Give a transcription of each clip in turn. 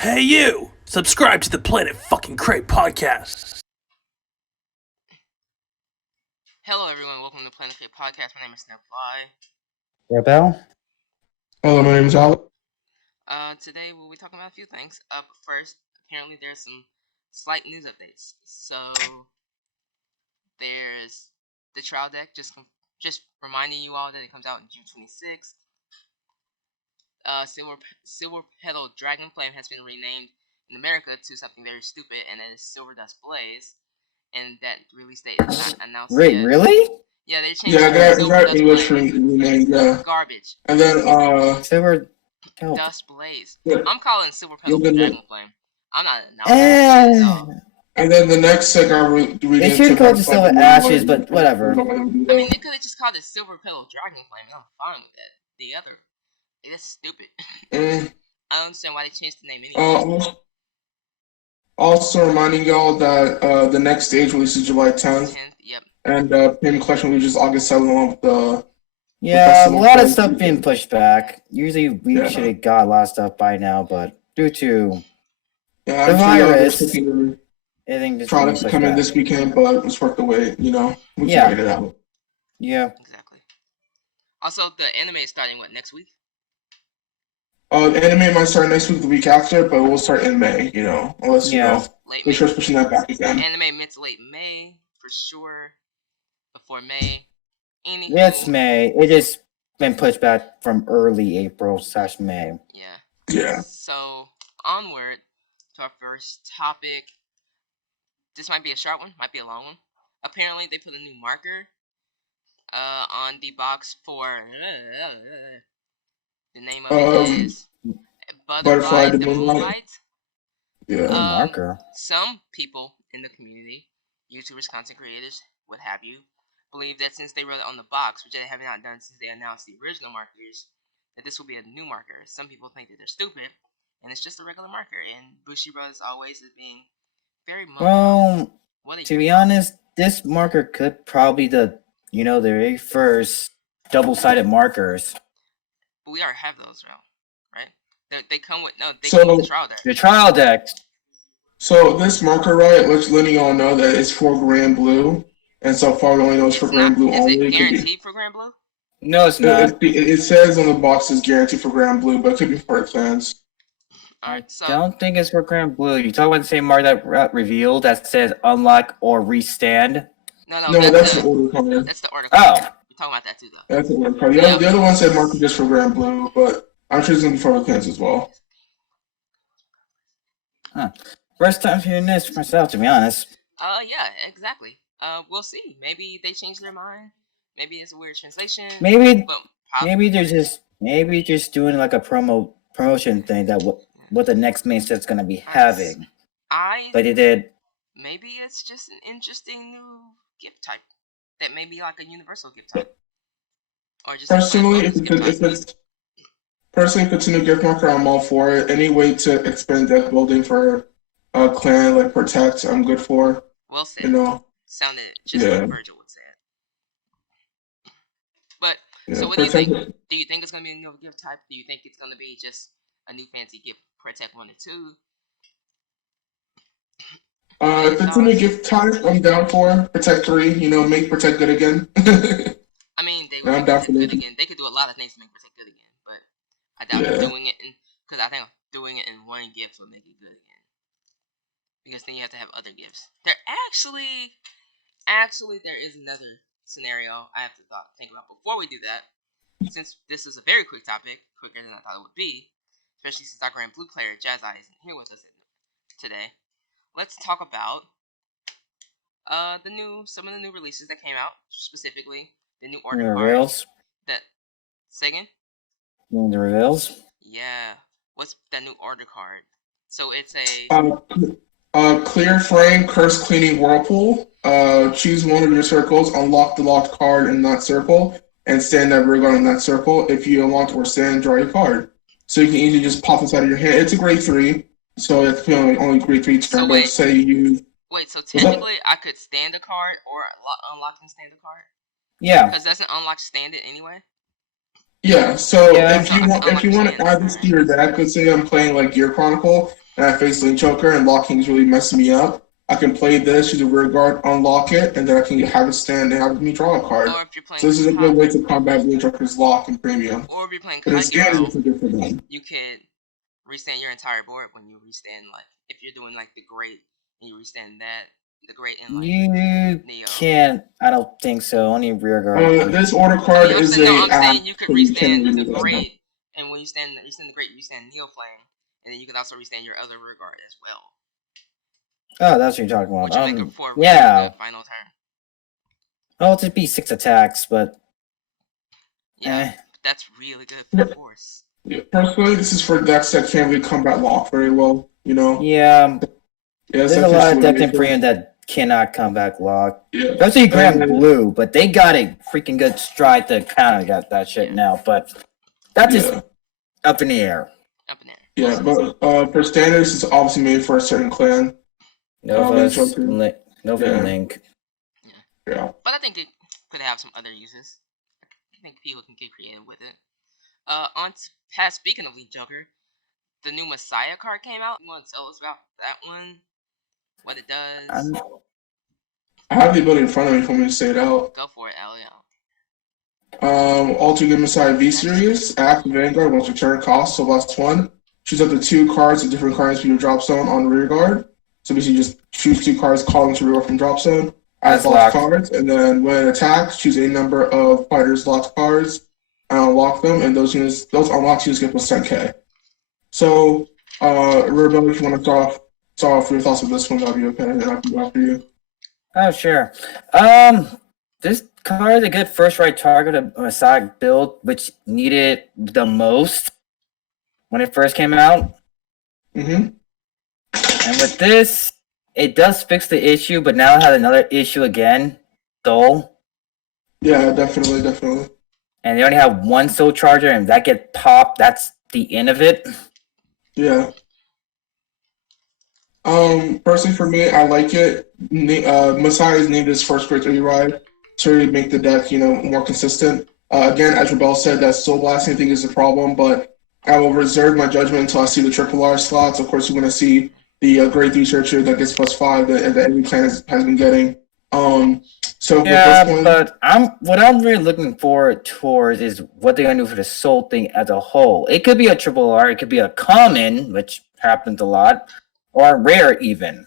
Hey you! Subscribe to the Planet fucking Cray Podcast. Hello everyone, welcome to the Planet Cray Podcast. My name is Snowfly. Rebel? Hello, my name is Alex. Today we'll be talking about a few things. Up first, apparently there's some slight news updates. So there's the trial deck, just reminding you all that it comes out on June 26th. Silver Petal Dragon Flame has been renamed in America to something very stupid, and that is Silver Dust Blaze. And that release date is not announced Wait, yet. really? Yeah, they changed Yeah, that English renamed, yeah. Garbage. And then, Silver Dust Blaze. Yeah. I'm calling Silver Petal Yeah, Dragon Flame. I'm not announcing it. And then the next set I read They should call it Silver Ashes, but whatever. I mean, they could have just called it Silver Petal Dragon Flame, and I'm fine with that. The other, that's stupid. I don't understand why they changed the name anyway. Also reminding y'all that the next stage releases July 10th. Yep. And Payment Collection releases August 7th along with the... Yeah, a lot of stuff being pushed back. Usually we should have got a lot of stuff by now, but due to the virus, everything just products come in this weekend, but it's worth the wait, we can get it out. Yeah. Exactly. Also, the anime is starting, next week? The anime might start next week, the week after, but we'll start in May, unless, make sure it's pushing that back again. Anime mid to late May, for sure, before May. Anywho, It's May. It just been pushed back from early April/May. Yeah. So, onward to our first topic. This might be a short one, might be a long one. Apparently, they put a new marker on the box for... the name of it is Butterfly the Moonlight. Yeah. Marker. Some people in the community, YouTubers, content creators, what have you, believe that since they wrote it on the box, which they have not done since they announced the original markers, that this will be a new marker. Some people think that they're stupid, and it's just a regular marker. And Bushiroad as always is being very well. To be honest, this marker could probably the very first double-sided markers. But we already have those now, right? They come with the trial deck. The trial deck. So this marker, right, lets letting y'all know that it's for Grand Blue. And so far, we only know it's for Grand Blue only. Is it guaranteed for Grand Blue? No, it's not. It says on the box it's guaranteed for Grand Blue, but it could be for fans. Alright, so... I don't think it's for Grand Blue. You talk about the same mark that revealed that says unlock or restand? No, that's the order card. That's the order card. Oh. We're talking about that too, though. That's the order card. The other one said marker just for Grand Blue, but I'm sure it's going to be for fans as well. Huh. First time hearing this myself, to be honest. Yeah, exactly. We'll see. Maybe they changed their mind. Maybe it's a weird translation. Maybe they're just doing like a promotion thing that what the next main set's gonna be having. But they did. Maybe it's just an interesting new gift type that may be like a universal gift type. Or just personally, if it's a new gift marker, I'm all for it. Any way to expand deck building for a clan like Protect, I'm good for. Well said. Sounded just like Virgil would say it. But so what do you think? Do you think it's gonna be a new gift type? Do you think it's gonna be just a new fancy gift, Protect 1 and 2? If it's a new gift type, I'm down for Protect 3. Make Protect good again. I mean, they would make it good again. They could do a lot of things to make Protect good again, but I doubt doing it because I think doing it in one gift would make it good again. Because then you have to have other gifts. There actually there is another scenario I have to think about before we do that. Since this is a very quick topic, quicker than I thought it would be, especially since our Grand Blue player Jazz Eye isn't here with us today. Let's talk about some of the new releases that came out, specifically the new order cards. Say again? The reveals? Yeah. What's that new order card? So it's a clear frame, curse cleaning whirlpool. Choose one of your circles, unlock the locked card in that circle, and stand that rear guard in that circle. If you unlock or stand, draw your card. So you can easily just pop inside of your hand. It's a grade 3, so it's only grade 3 turn. But say you... Wait, so technically I could stand a card or unlock and stand a card? Yeah. Because doesn't unlock stand it anyway? Yeah, so Yeah. if you want to add this to your deck, let's say I'm playing like Gear Chronicle and I face Link Choker and locking's really messing me up. I can play this, use a rear guard, unlock it, and then I can have it stand and have me draw a card. Or if you're playing So this is a good way to combat Link Choker's lock and premium. Or if you're playing But in standard, Kagero, it's good for them. you could restand your entire board when you restand, like, if you're doing, like, the Great, and you restand that, the Great and, like, You Neo. can't. I don't think so. Only rear guard. This order card is I'm a saying you could so you can restand the use it. Great, and when you stand the Great, you restand Neo Flame, and then you can also restand your other rear guard as well. Oh, that's what you're talking about. Which will make it for yeah. the final turn. Oh, it'll just be 6 attacks, but yeah, that's really good for force. Yeah, personally, this is for decks that can't really combat lock very well. You know. Yeah. There's a lot of decks in premium premium that cannot come back lock. Yeah. Especially Grand Blue, but they got a freaking good stride to kind of got that shit now. But that's just up in the air. Up in the air. Yeah, but for standards, it's obviously made for a certain clan. Nova and Link. Yeah. But I think it could have some other uses. I think people can get creative with it. Speaking of Link Joker, the new Messiah card came out. You want to tell us about that one? What it does? I have the ability in front of me for me to say it out. Go for it, Elio. Alter Good Messiah V Series, active Vanguard, once return cost, so last one. Choose up to 2 cards of different cards for your drop zone on rear guard. So basically just choose 2 cards, call them to rear from drop zone, add locked cards, and then when it attacks, choose a number of fighters' locked cards, and unlock them, and those unlocked units get plus 10k. So, Rebel, if you want to start off your thoughts of this one, that'll be okay, and I can go after you. Oh, sure. This card is a good first right target of Messiah build, which needed the most when it first came out. Mm-hmm. And with this, it does fix the issue, but now it has another issue again. Soul. Yeah, definitely. And they only have 1 soul charger, and if that gets popped, that's the end of it. Yeah. Personally for me, I like it. Messiah is named his first great 3 ride to really make the deck, more consistent. Again, as Rebel said, that soul blasting thing is a problem, but I will reserve my judgment until I see the triple R slots. Of course, we're going to see the grade 3 searcher that gets plus 5 that every clan has been getting. So yeah, one, but what I'm really looking forward towards is what they're gonna do for the soul thing as a whole. It could be a triple R, it could be a common, which happens a lot, or rare even.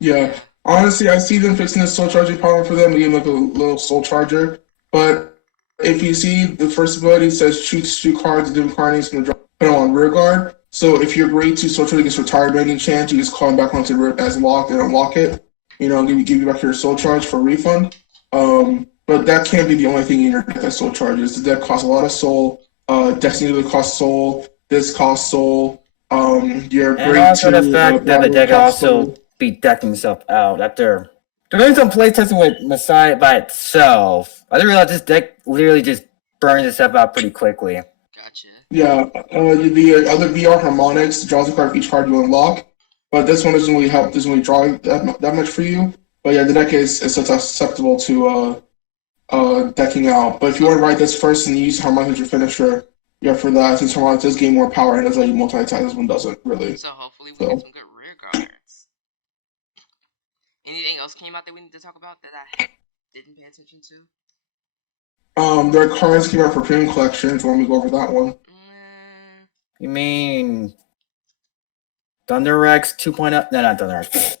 Yeah, honestly, I see them fixing the soul charging problem for them, even like a little soul charger. But if you see the first ability says choose 2 cards, different card names, and put them on rear guard. So if your grade 2 soul charger gets retired by any chance, you just call them back onto rear as locked and unlock it. Give you back your soul charge for refund. But that can't be the only thing in your deck that soul charges. The deck costs a lot of soul. Destiny costs soul. This costs soul. Your grade and also 2, the fact that the deck also be decking itself out after doing some playtesting with Messiah by itself. I didn't realize this deck literally just burns itself out pretty quickly. Gotcha. Yeah, the other VR Harmonics draws a card for each card you unlock. But this one doesn't really help, doesn't really draw that much for you. But yeah, the deck is susceptible to decking out. But if you want to write this first and use Harmonic as your finisher, for that, since Harmonic does gain more power and does let you multi-attack, this one doesn't really. So hopefully we get some good rear guards. Anything else came out that we need to talk about that I didn't pay attention to? There are cards came out for premium collections. Why don't we go over that one? You mean Thunder Rex 2.0? No, not Thunder Rex.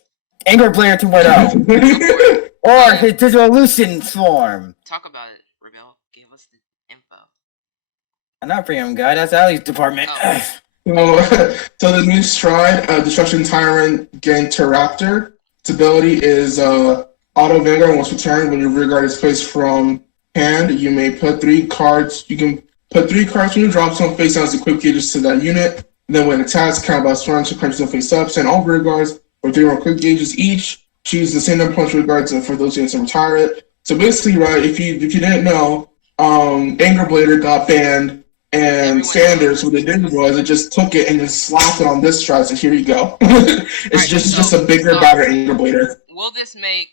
Anger Player 2.0. Or his Dissolution Swarm. Talk about it, Rebel. Give us the info. I'm not premium guy. That's Ali's department. So the new Stride, Destruction Tyrant Ganteraptor. Its ability is Auto Vanguard once returned. When your rear guard is placed from hand, you may put 3 cards. You can put 3 cards from your drop zone face down as equipped gauges to that unit. And then when it attacks, count by storms to punch them face up. Send all rear guards or 3 more quick gauges each. Choose the same number of punch rear guards for those units and retire it. So basically, right, if you didn't know, Anger Blader got banned, and Sanders, what they did was it just took it and just slapped it on this Stride. So here you go. It's just a bigger, better Anger Blader. Will this make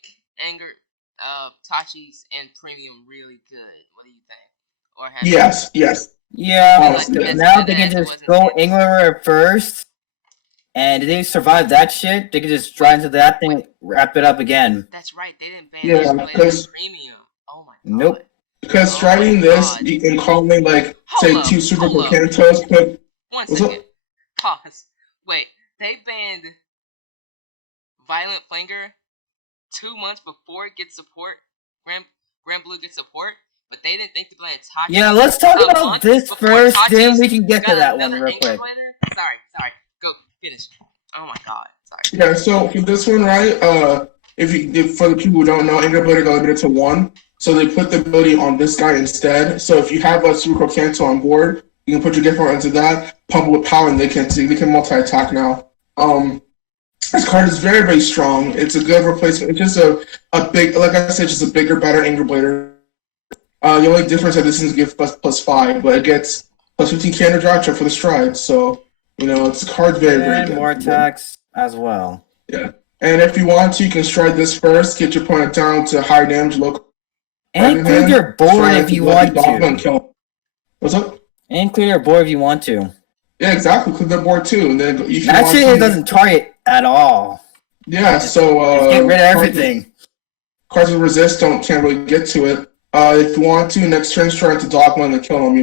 Tachi's and Premium really good? What do you think? Or has Yes. Yeah, Like, as now good they can as it just was in go Sand. anywhere first, and if they survive that shit, they can just drive into that thing, wrap it up again. That's right. They didn't ban Yeah, Escalator because Premium. Oh my god. Nope. because Oh my striding this God. and calling like Hold say up, 2 Super hold up. Volcantos could. 1 What's second. up? Pause. Wait. They banned Violent Flanger 2 months before it gets support. Grand Blue gets support, but they didn't think to ban Tachi. Yeah, let's talk a about month this before first, then Tachi's we can get to got that one another real Angler quick. Blader. Sorry. Go finish. Oh my god. Sorry. Yeah, so for this one, right? If for the people who don't know, Anger Blader got limited to 1, so they put the ability on this guy instead. So if you have a Super Canto on board, you can put your gift card into that, pump it with power, and they can multi-attack now. This card is very, very strong. It's a good replacement. It's just a big, like I said, just a bigger, better Anger Blader. The only difference is this is gift plus 5, but it gets plus 15 cannon drop check for the stride. So it's a card very, very And good. more attacks as well. Yeah. And if you want to, you can stride this first, get your opponent down to high damage, low. And clear your board if you want And to. kill. What's up? And clear your board if you want to. Yeah, exactly. Clear the board too, and then if you That want shit to, doesn't target at all. Yeah. So Just get rid of everything. Cards with resist can't really get to it. If you want to, next turn stride to Dogma and kill them.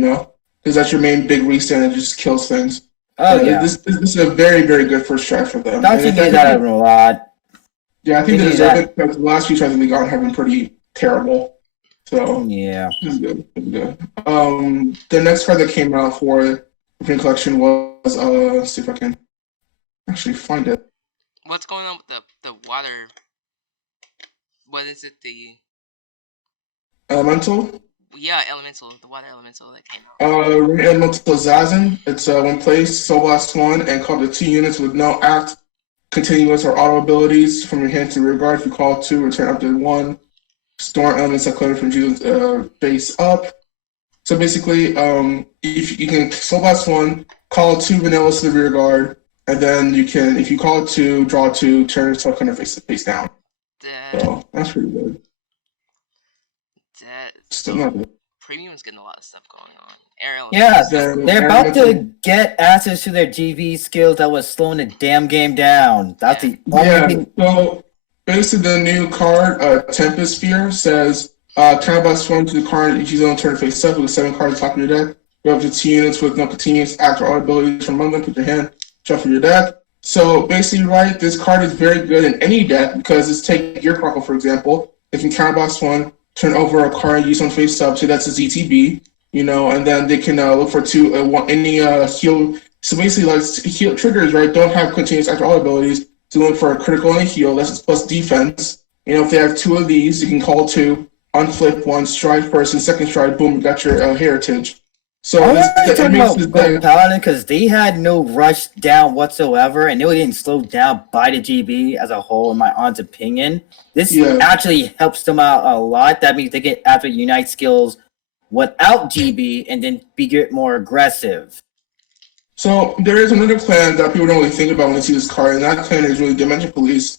Because that's your main big restand and just kills things. Oh yeah. This is a very, very good first strike for them. Don't you need that a lot? Yeah, I think they deserve it because the last few tries they got have been pretty terrible. So yeah, it's good. The next card that came out for the Green Collection was let's see if I can actually find it. What's going on with the water? What is it? The Elemental. Yeah, Elemental. The water Elemental that came out. Rain Elemental Zazen. It's one place, Soul Blast 1, and called the 2 units with no act, continuous, or auto abilities from your hand to rear guard. If you call 2, return up to 1. Storm elements that clutter from Jude's base up. So basically, if you can Soul Blast 1, call 2 vanillas to the rear guard, and then you can, if you call 2, draw 2, turn yourself kind of face down. So that's pretty good. Still not good. Premium's getting a lot of stuff going on. Yeah, they're about to get access to their GV skills that was slowing the damn game down. That's the only thing. So basically, the new card, Tempest Sphere, says counterblast 1 to the card each zone turn face up with 7 cards on top of your deck. You have 2 units with no continuous act or auto abilities from among them. Put your hand, shuffle your deck. So basically, right, this card is very good in any deck because it's take Gear Chronicle, for example. If you counterblast 1, turn over a card and use one face up, so that's a ZTB, and then they can look for 2, any heal. So basically, like heal triggers, right, don't have continuous after all abilities, so look for a critical and a heal, that's plus defense. If they have 2 of these, you can call 2, unflip 1, stride first, and second stride, boom, you got your heritage. So I was talking about Gold Paladin because they had no rush down whatsoever, and they were getting slowed down by the GB as a whole, in my honest opinion. This actually helps them out a lot. That means they can activate Unite skills without GB and then get more aggressive. So there is another clan that people don't really think about when they see this card, and that clan is really Dimension Police.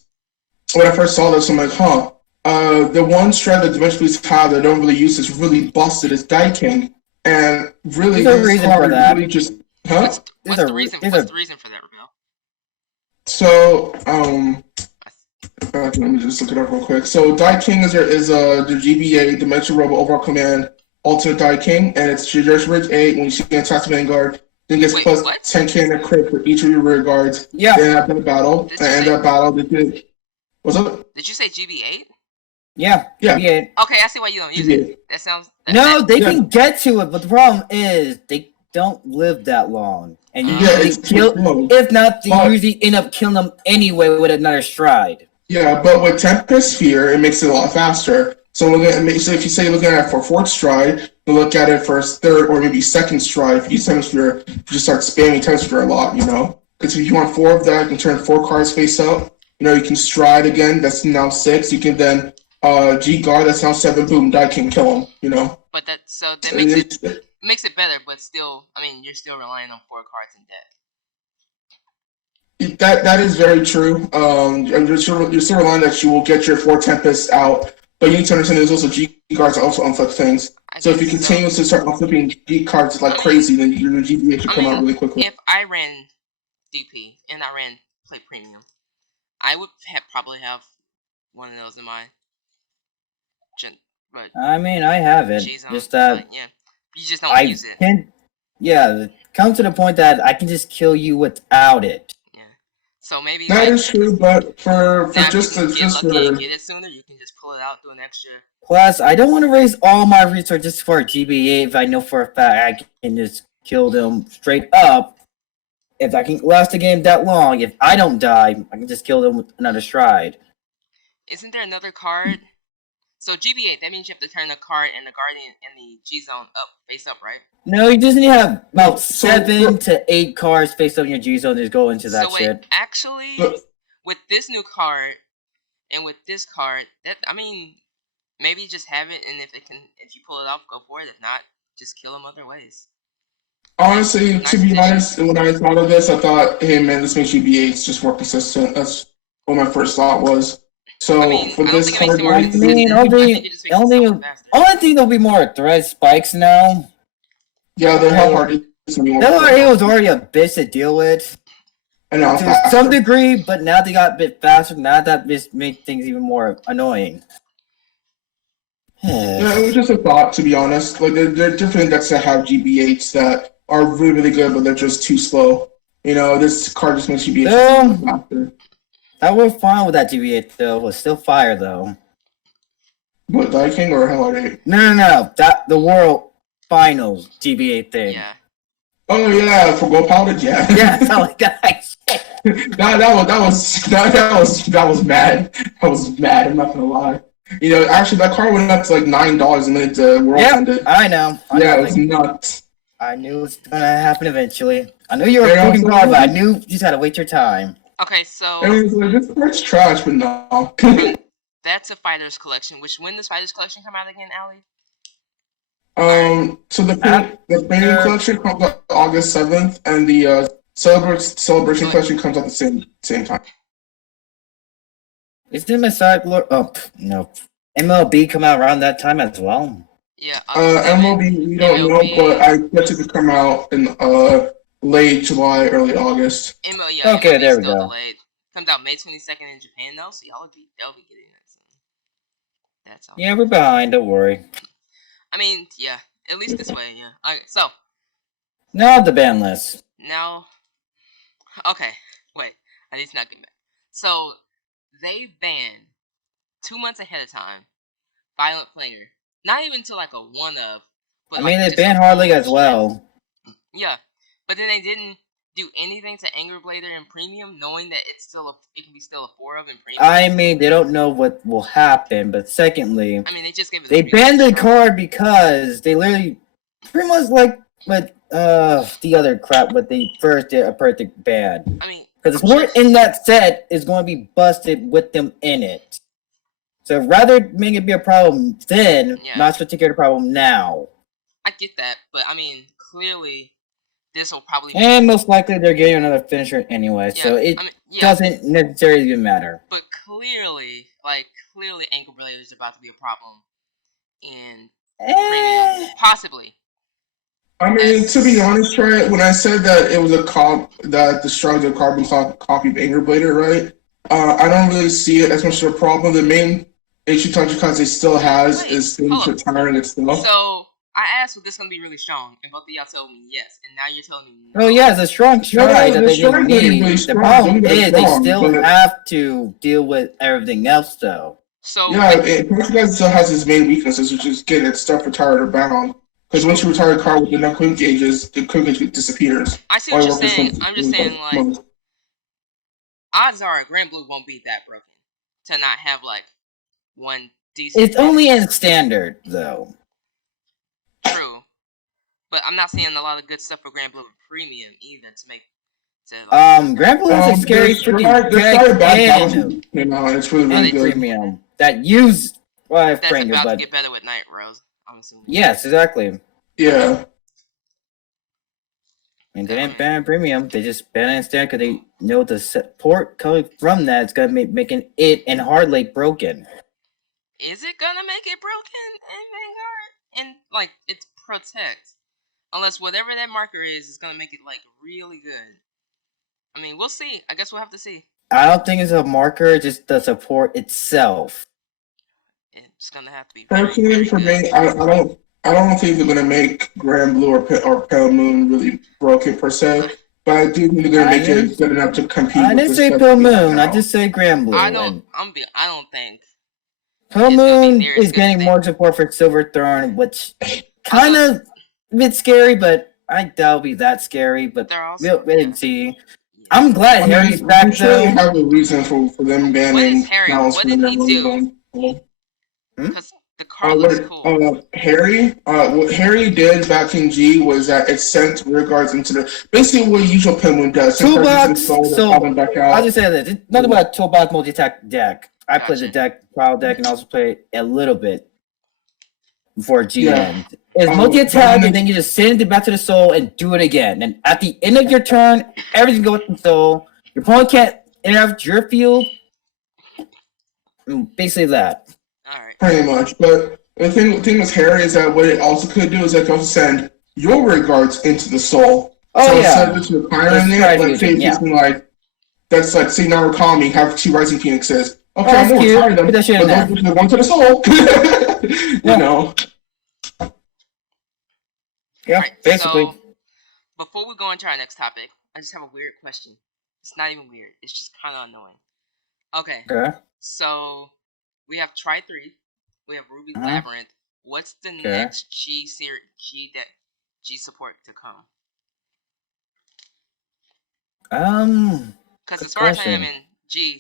When I first saw this, I'm like, the one strat that Dimension Police have that I don't really use is really busted is Die King. And really, this card really just, What's the reason for that, Rebel? So, let me just look it up real quick. So, Die King is the GBA Dimension Robo Overall Command Ultimate Die King, and it's just Ridge 8 when you see an attack Vanguard. Then gets plus 10 cannon crit for each of your rear guards. Yeah. Then after the battle, what's up? Did you say GB8? Yeah. GB8. Okay, I see why you don't use it. That sounds. They can get to it, but the problem is they don't live that long, and you if not, they usually end up killing them anyway with another stride. Yeah, but with Tempest Sphere, it makes it a lot faster. So if you say you're looking at it for 4th stride, you look at it for 3rd or maybe 2nd stride. If you use Tempest Sphere, you just start spamming Tempest Sphere a lot, Because if you want 4 of that, you can turn 4 cards face up. You can stride again. That's now 6. You can then G guard. That's now 7. Boom, Die King, kill him. But that makes it better. But still, you're still relying on 4 cards in deck. That is very true. You're still relying that you will get your 4 Tempests out But you need to understand there's also G cards that also unflip things. So if you continue to start unflipping G cards like crazy, then your GBA should come out really quickly. If I ran DP and I ran Play Premium, I would probably have one of those in my but I mean, I have it. Just that yeah, you just don't use it. Come to the point that I can just kill you without it. Yeah. So maybe that is true, but for just get it sooner, you can just pull it out, do an extra. Plus, I don't want to raise all my resources for a GBA if I know for a fact I can just kill them straight up. If I can last the game that long, if I don't die, I can just kill them with another stride. Isn't there another card? So GBA, that means you have to turn the card and the Guardian and the G Zone face up, right? No, you just need to have about 7 to 8 cards face up in your G Zone to go into that shit. Actually, with this new card and with this card, maybe just have it, and if you pull it off, go for it. If not, just kill them other ways. Honestly, to be honest, when I thought of this, I thought, hey man, this makes GBA just more consistent. That's what my first thought was. So for this card, only thing that'll be more thread spikes now. Yeah, they're how hard it is. It was already a bitch to deal with. To some degree, but now they got a bit faster. Now that just make things even more annoying. Yeah, it was just a thought, to be honest. Like there are different decks that have GBAs that are really, really good, but they're just too slow. This card just makes GBA faster. I was fine with that GBA though. It was still fire though. What, Die King or Hell 8? No. The World Finals GBA thing. Yeah. Oh yeah, for Gold Powdered, yeah. Yeah, I felt like that. that was mad. I was mad. I'm not gonna lie. Actually, that card went up to like $9 the minute the world ended. I know. It was nuts. I knew it was gonna happen eventually. I knew you were moving hard, but I knew you just had to wait your time. Okay, so this card's trash, but no. That's a Fighters Collection. When does Fighters Collection come out again, Ali? So the Premium Collection comes out August 7th, and the Celebration Collection comes out the same time. Is the Messiah Glory? Oh no, MLB come out around that time as well. Yeah. MLB we don't know, but I bet it could come out in late July, early August. Okay, there we go. Delayed. Comes out May 22nd in Japan though, so they'll be getting it soon. That's all. Yeah, we're behind. Don't worry. Yeah. At least this way, yeah. Okay, so. Now the ban list. Now. Okay, wait. I need to not get back. So, they banned 2 months ahead of time Violent Flanger. Not even to like a one of. But they banned Hard League as well. Yeah, but then they didn't do anything to Anger Blader in Premium, knowing that it can be still a 4 of in Premium. They don't know what will happen, but secondly, they just gave it. They banned the card because they literally pretty much like what the other crap what they first did a perfect ban. Because more in that set is going to be busted with them in it. So rather make it be a problem then, not to take care of the problem now. I get that, but clearly this will probably. And most likely they're getting another finisher anyway, so it doesn't necessarily even matter. But clearly Ankle Blader is about to be a problem in Premium. Possibly. To be honest, Trey, when I said that it was that the Stride of Carbon copy of Anger Blader, right? I don't really see it as much of a problem. The main issue Tanjikase still has is things retiring itself. So I asked, "Was this going to be really strong?" And both of y'all told me yes, and now you're telling me no. Oh yeah, it's a strong stride that they didn't need. Really the problem is they still have to deal with everything else, though. So Tanjikase still has his main weaknesses, which is getting its stuff retired or bound. Because once you retire a car with enough quick gauges, the quick gauge disappears. I see what you're saying. I'm just saying, like, odds are Grand Blue won't be that broken to not have, like, one decent... It's only in Standard, though. True. But I'm not seeing a lot of good stuff for Grand Blue Premium, either, to make... Grand Blue is a scary freaking deck, and it's really good. Premium. That used... That's about to get better with Night Rose. Yes, exactly. Yeah. And they didn't ban Premium. They just ban it instead because they know the support coming from that is going to be making it and Hard Lake broken. is it gonna make it broken in Vanguard? And like it's protect. Unless whatever that marker is gonna make it like really good. I mean, we'll see. I guess we'll have to see. I don't think it's a marker, just the support itself. It's gonna have to be. Personally, for me, I don't think they're gonna make Grand Blue or Pale Moon really broken per se. But I do think they're gonna make it good enough to compete. I didn't say Pale Moon. I just say Grand Blue. I don't think. Pale Moon is getting more support for Silver Throne, which kind of a bit scary, but I doubt it'll be that scary. But we'll wait and see. I'm glad Harry's back I'm sure though. they have a reason for them banning. What is Harry? What did he do? Because the card looks cool. Harry, what Harry did back in G was that it sent rearguards into the basically what usual Penguin does. Toolbox. So I'll just say this: it's nothing but a toolbox multi-attack deck. I play the trial deck and also play a little bit before G ends. It's multi-attack, and then you just send it back to the soul and do it again. And at the end of your turn, everything goes to the soul. Your opponent can't interact with your field. Basically that. All right. Pretty much, but the thing with Harry is that what it also could do is it can also send your regards into the soul. Oh so yeah. instead of requiring it, like say something like that's like say Narukami have 2 Rising Phoenixes. Okay, I'm gonna retire them, but don't push the one to the soul. You know. Yeah, right, basically. So, before we go into our next topic, I just have a weird question. It's not even weird. It's just kind of annoying. Okay. So we have Tri 3. We have Ruby Labyrinth. What's the next G support to come? Because as far as I am in G,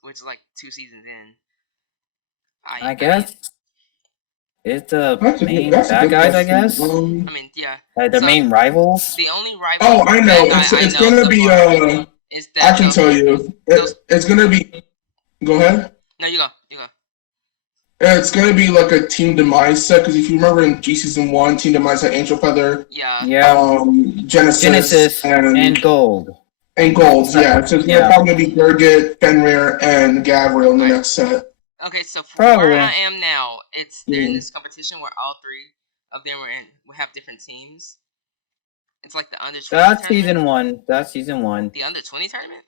which is like 2 seasons in, I guess it's the main bad guys. I guess. I mean, yeah. The main rivals. The only rival. Oh, I know. It's gonna be. I can tell you. It's gonna be. Go ahead. No, you go. It's gonna be like a Team Demise set because if you remember in G Season 1, Team Demise had Angel Feather. Yeah. Genesis and Gold. And Gold, yeah. So it's probably gonna be Birgit, Fenrir, and Gabriel in the next set. Okay, so from where I am now, they're in this competition where all 3 of them will have different teams. It's like the under 20. That's season 1. The under 20 tournament?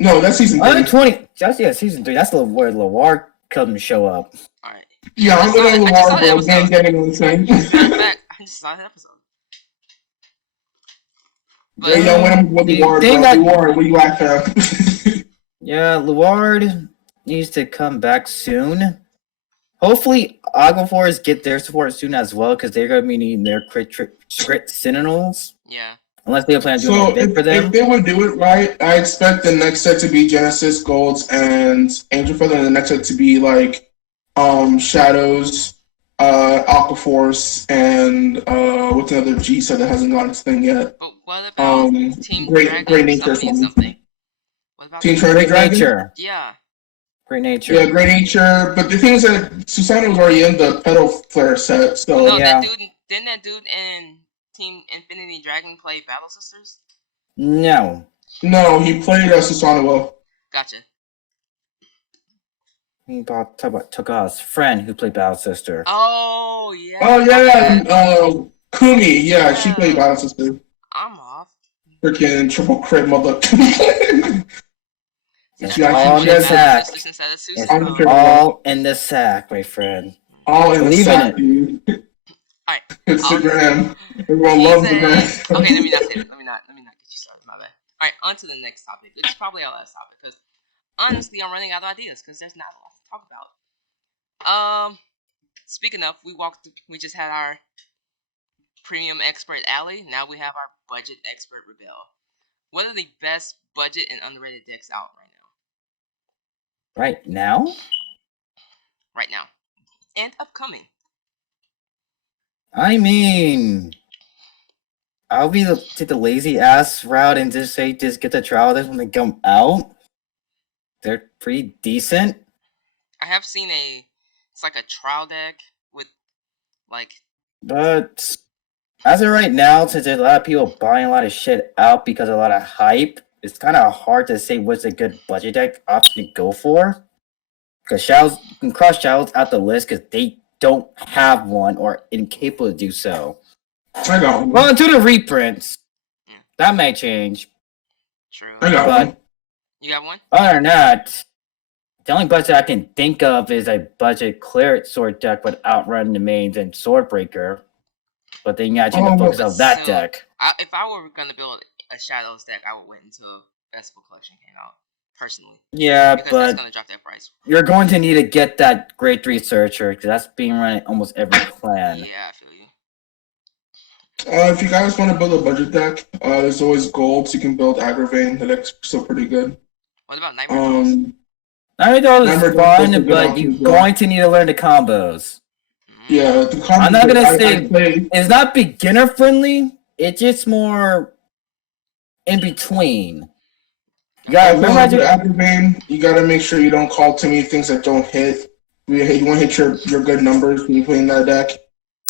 No, that's season 3. Under 20. That's season 3. That's where Loire comes show up. All right. Yeah, I'm gonna Loire, bro. Getting insane. I just saw that episode. But, yeah, when I'm with Loire, bro. What you after? Yeah, Loire needs to come back soon. Hopefully, Aquaforce get their support soon as well, because they're going to be needing their crit Sentinels. Yeah. Unless they plan to do a bit for them. If they would do it right, I expect the next set to be Genesis, Golds, and Angel Feather, and the next set to be like Shadows, Aquaforce, and what's another G set that hasn't gotten its thing yet? But what about Team Dragon? Great Nature something? What about Team Great Nature? Yeah. Great Nature. Yeah, Great Nature. But the thing is that Susanna was already in the Petal Flare set, so no, yeah. Didn't that dude in Team Infinity Dragon play Battle Sisters? No. No, he played Susanoo. Gotcha. He talk about Toka's friend who played Battle Sister. Oh yeah. Oh yeah, Kumi. Yeah, she played Battle Sister. I'm off. Freaking triple crit mother. It's all in the sack. It's all in the sack, my friend. All in the sack, dude. Alright. Instagram. Everyone loves the brand. Okay, let me not say it. Let me not get you started. My bad. Alright, on to the next topic. Which is probably our last topic, because honestly, I'm running out of ideas because there's not a lot to talk about. Speaking of, we just had our premium expert Alley. Now we have our budget expert Rebel. What are the best budget and underrated decks out right now? Right now? Right now. And upcoming. I mean, I'll take the lazy ass route and just get the trial decks when they come out. They're pretty decent. I have seen it's like a trial deck with like. But as of right now, since there's a lot of people buying a lot of shit out because of a lot of hype, it's kind of hard to say what's a good budget deck option to go for. Because Shadows you can cross Shadows out the list because they don't have one or incapable to do so. I got one. Well, until the reprints, Yeah. that may change. True. I got But one. You got one? other than that, the only budget I can think of is a budget clear sword deck with Outrun the Mains and Swordbreaker. But then you gotta change the focus of that still, deck. If I were gonna build a Shadows deck, I would wait until Festival Collection came out. Personally. Yeah, because but that's gonna drop that price. you're going to need to get that grade 3 searcher because that's being run in almost every clan. Yeah, I feel you. If you guys want to build a budget deck, there's always gold, so you can build Aggravate. The deck's still pretty good. What about Nightmare Dolls? Nightmare Dolls is Nightmare Dolls is a fun, good but option you're as well. going to need to learn the combos. Yeah, the combos. I'm not gonna say I play, it's not beginner friendly. It's just more in between. You gotta remember, Aggravate. You gotta make sure you don't call too many things that don't hit. You want to hit your good numbers when you play in that deck.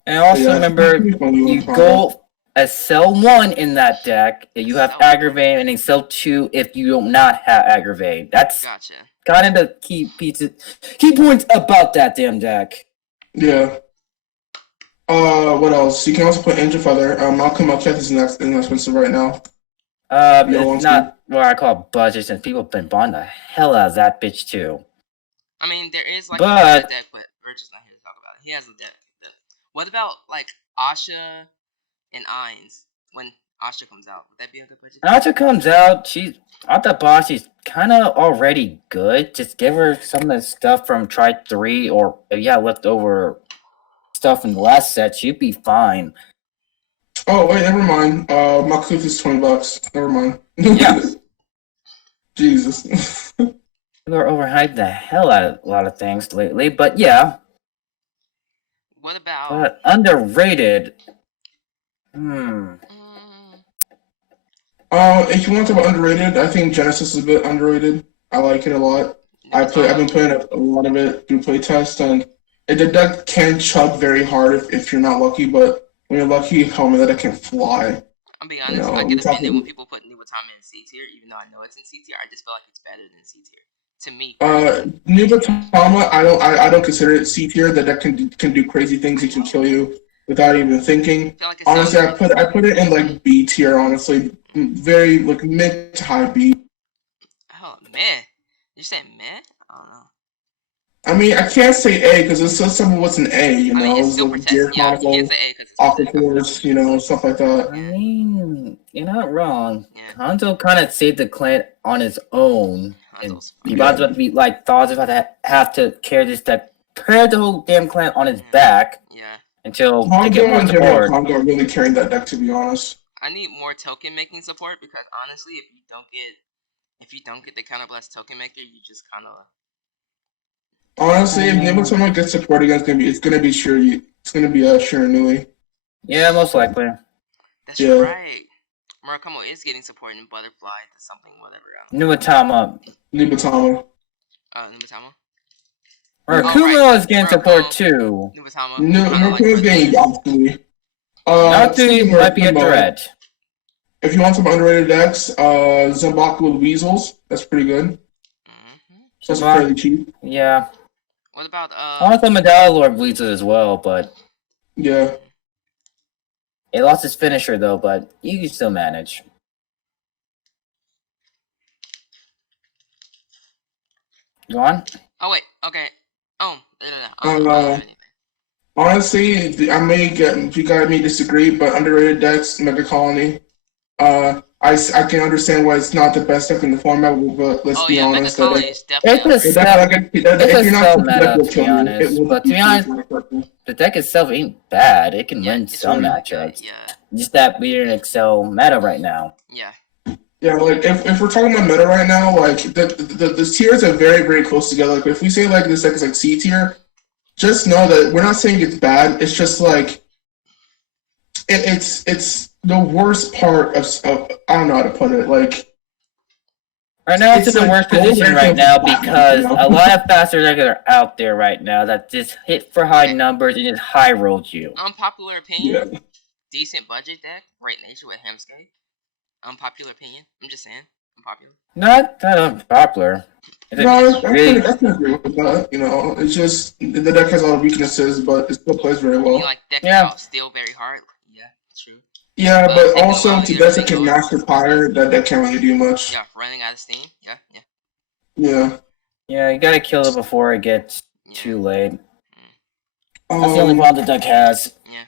and also remember, you go as cell 1 in that deck. If you have Cell Aggravate, and then cell 2 if you do not have Aggravate. That's Gotcha. kind of the key points about that damn deck. Yeah. What else? You can also put Angel Feather. Malcolm Malketh is inexpensive right now. It's not what I call budget, since people have been buying the hell out of that bitch too. I mean, there is like But- a deck, but we're just not here to talk about it. He has a deck. What about like Asha and Ainz when Asha comes out? Would that be a good budget? Asha comes out, she's at the boss, she's kinda already good. Just give her some of the stuff from Try 3 or if you have leftover stuff from the last set, she'd be fine. Oh wait, never mind. Malkuth is $20. Never mind. Yeah. Jesus. People are overhyped the hell out of a lot of things lately, but yeah. What about? But underrated. If you want to talk about underrated, I think Genesis is a bit underrated. I like it a lot. I've been playing a lot of it through playtest, and the deck can chug very hard if you're not lucky. But when you're lucky, that deck can fly. I'll be honest, I get offended when people put Nubatama in C tier, even though I know it's in C tier. I just feel like it's better than C tier. To me. Nubatama, I don't consider it C tier. The deck can do crazy things. It can kill you without even thinking. Like honestly, I put it in like B tier. Honestly, very like mid to high B. Oh man, you said meh? I don't know. I mean, I can't say A because it's still some of what's an A. You know, it's still like Gear Chronicle, Aquaforce, stuff like that. I mean, you're not wrong. Yeah. Hanzo kind of saved the clan on his own. And he was about to be like, Thaw's about to have to carry this deck, carry the whole damn clan on his back. Yeah. Until they get more support. Hanzo really carrying that deck, to be honest. I need more token making support because honestly, if you don't get the counterblast token maker, you just kind of. Honestly, if Nubatama gets support again, it's gonna be Shiranui. Yeah, most likely. That's right. Murakumo is getting support in Butterfly to something, whatever. Nubatama. Nubatama. Murakumo is getting support too. Nubatama is getting Yatsui. Yatsui might be a threat. If you want some underrated decks, Zombaku with Weasels, that's pretty good. That's fairly cheap. Yeah. What about I want the Medalla Lord Weasel as well, but yeah. He lost his finisher though, but you can still manage. Go on. Oh wait, okay. Honestly, you guys may disagree, but underrated decks, Mega Colony. I can understand why it's not the best deck in the format, but let's be honest. It's a sell meta, to be honest. But to be honest, the deck itself ain't bad. It can win some matchups. Just that we're in Excel meta right now. Yeah, like if we're talking about meta right now, like the tiers are very, very close together. Like if we say like this deck is like C tier, just know that we're not saying it's bad. It's just like it's the worst part of I don't know how to put it. Like right now, it's in the worst position right now because a lot of faster decks are out there right now that just hit for high numbers and just high rolled you. Unpopular opinion. Decent budget deck, right nature with Hemscape. Unpopular opinion. I'm just saying, unpopular. Not that unpopular. No, I can agree with that. You know, it's just the deck has a lot of weaknesses, but it still plays very well. You like decking out steel very hard? Yeah, true. Yeah, but also to decks that can master fire, that can't really do much. Yeah, running out of steam. Yeah. Yeah, you gotta kill it before it gets too late. That's the only problem the deck has. Yeah.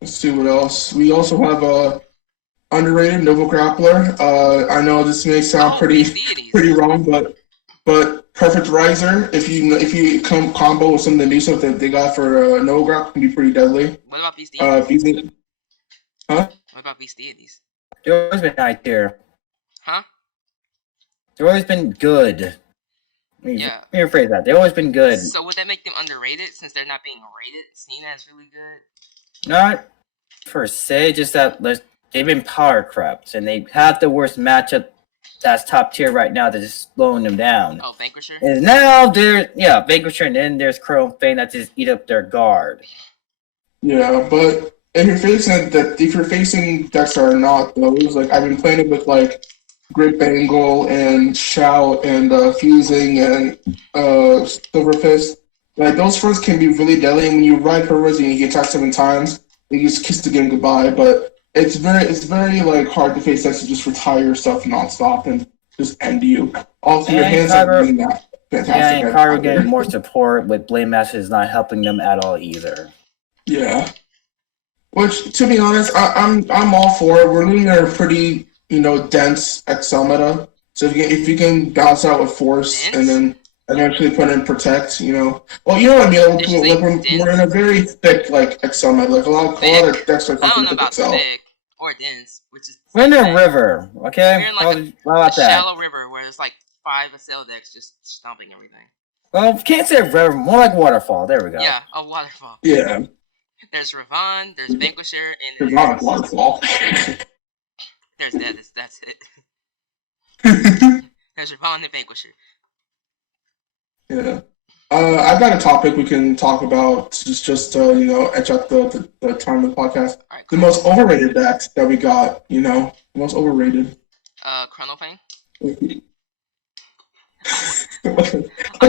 Let's see what else. We also have a underrated Nova Grappler. I know this may sound pretty wrong, but Perfect Riser. If you combo with some of the new stuff that they got for Nova Grappler, can be pretty deadly. What about Beast Deities? Huh? What about Beast Deities? They've always been high tier. Huh? They've always been good. Let me rephrase that. They've always been good. So would that make them underrated since they're not being rated? Seen as really good? Not per se, just that they've been power crept, and they have the worst matchup that's top tier right now that's just slowing them down. Oh, Vanquisher? And now Vanquisher, and then there's Chrome Fane that just eat up their guard. Yeah, but if you're facing decks that are not those, like I've been playing it with like Grip Angle and Shout and Fusing and Silver Fist. Like those fronts can be really deadly, and when you ride Heroes and you get attacked 7 times, you just kiss the game goodbye. But it's very like hard to face decks to just retire yourself nonstop and just end you. Also, your hands are doing that. Fantastic. Yeah, and Cargo getting more support with Blade Master is not helping them at all either. Yeah. Which, to be honest, I'm all for it. We're losing a pretty dense XL meta. So if you can bounce out with Force and then eventually put in Protect, well, you know what I mean. We're in a very thick like XL meta. Like a lot of decks are I don't know about XL. thick or dense, which is we're in a river, okay? We're in like a shallow river where there's like 5 SL decks just stomping everything. Well, can't say river, more like waterfall. There we go. Yeah, a waterfall. Yeah. There's Ravon, there's Vanquisher, and there's not a waterfall. There's that's it. There's Ravon and Vanquisher. Yeah. I've got a topic we can talk about just etch up the time of the podcast. Right, the most overrated decks that we got, the most overrated. Chrono Fang? I'm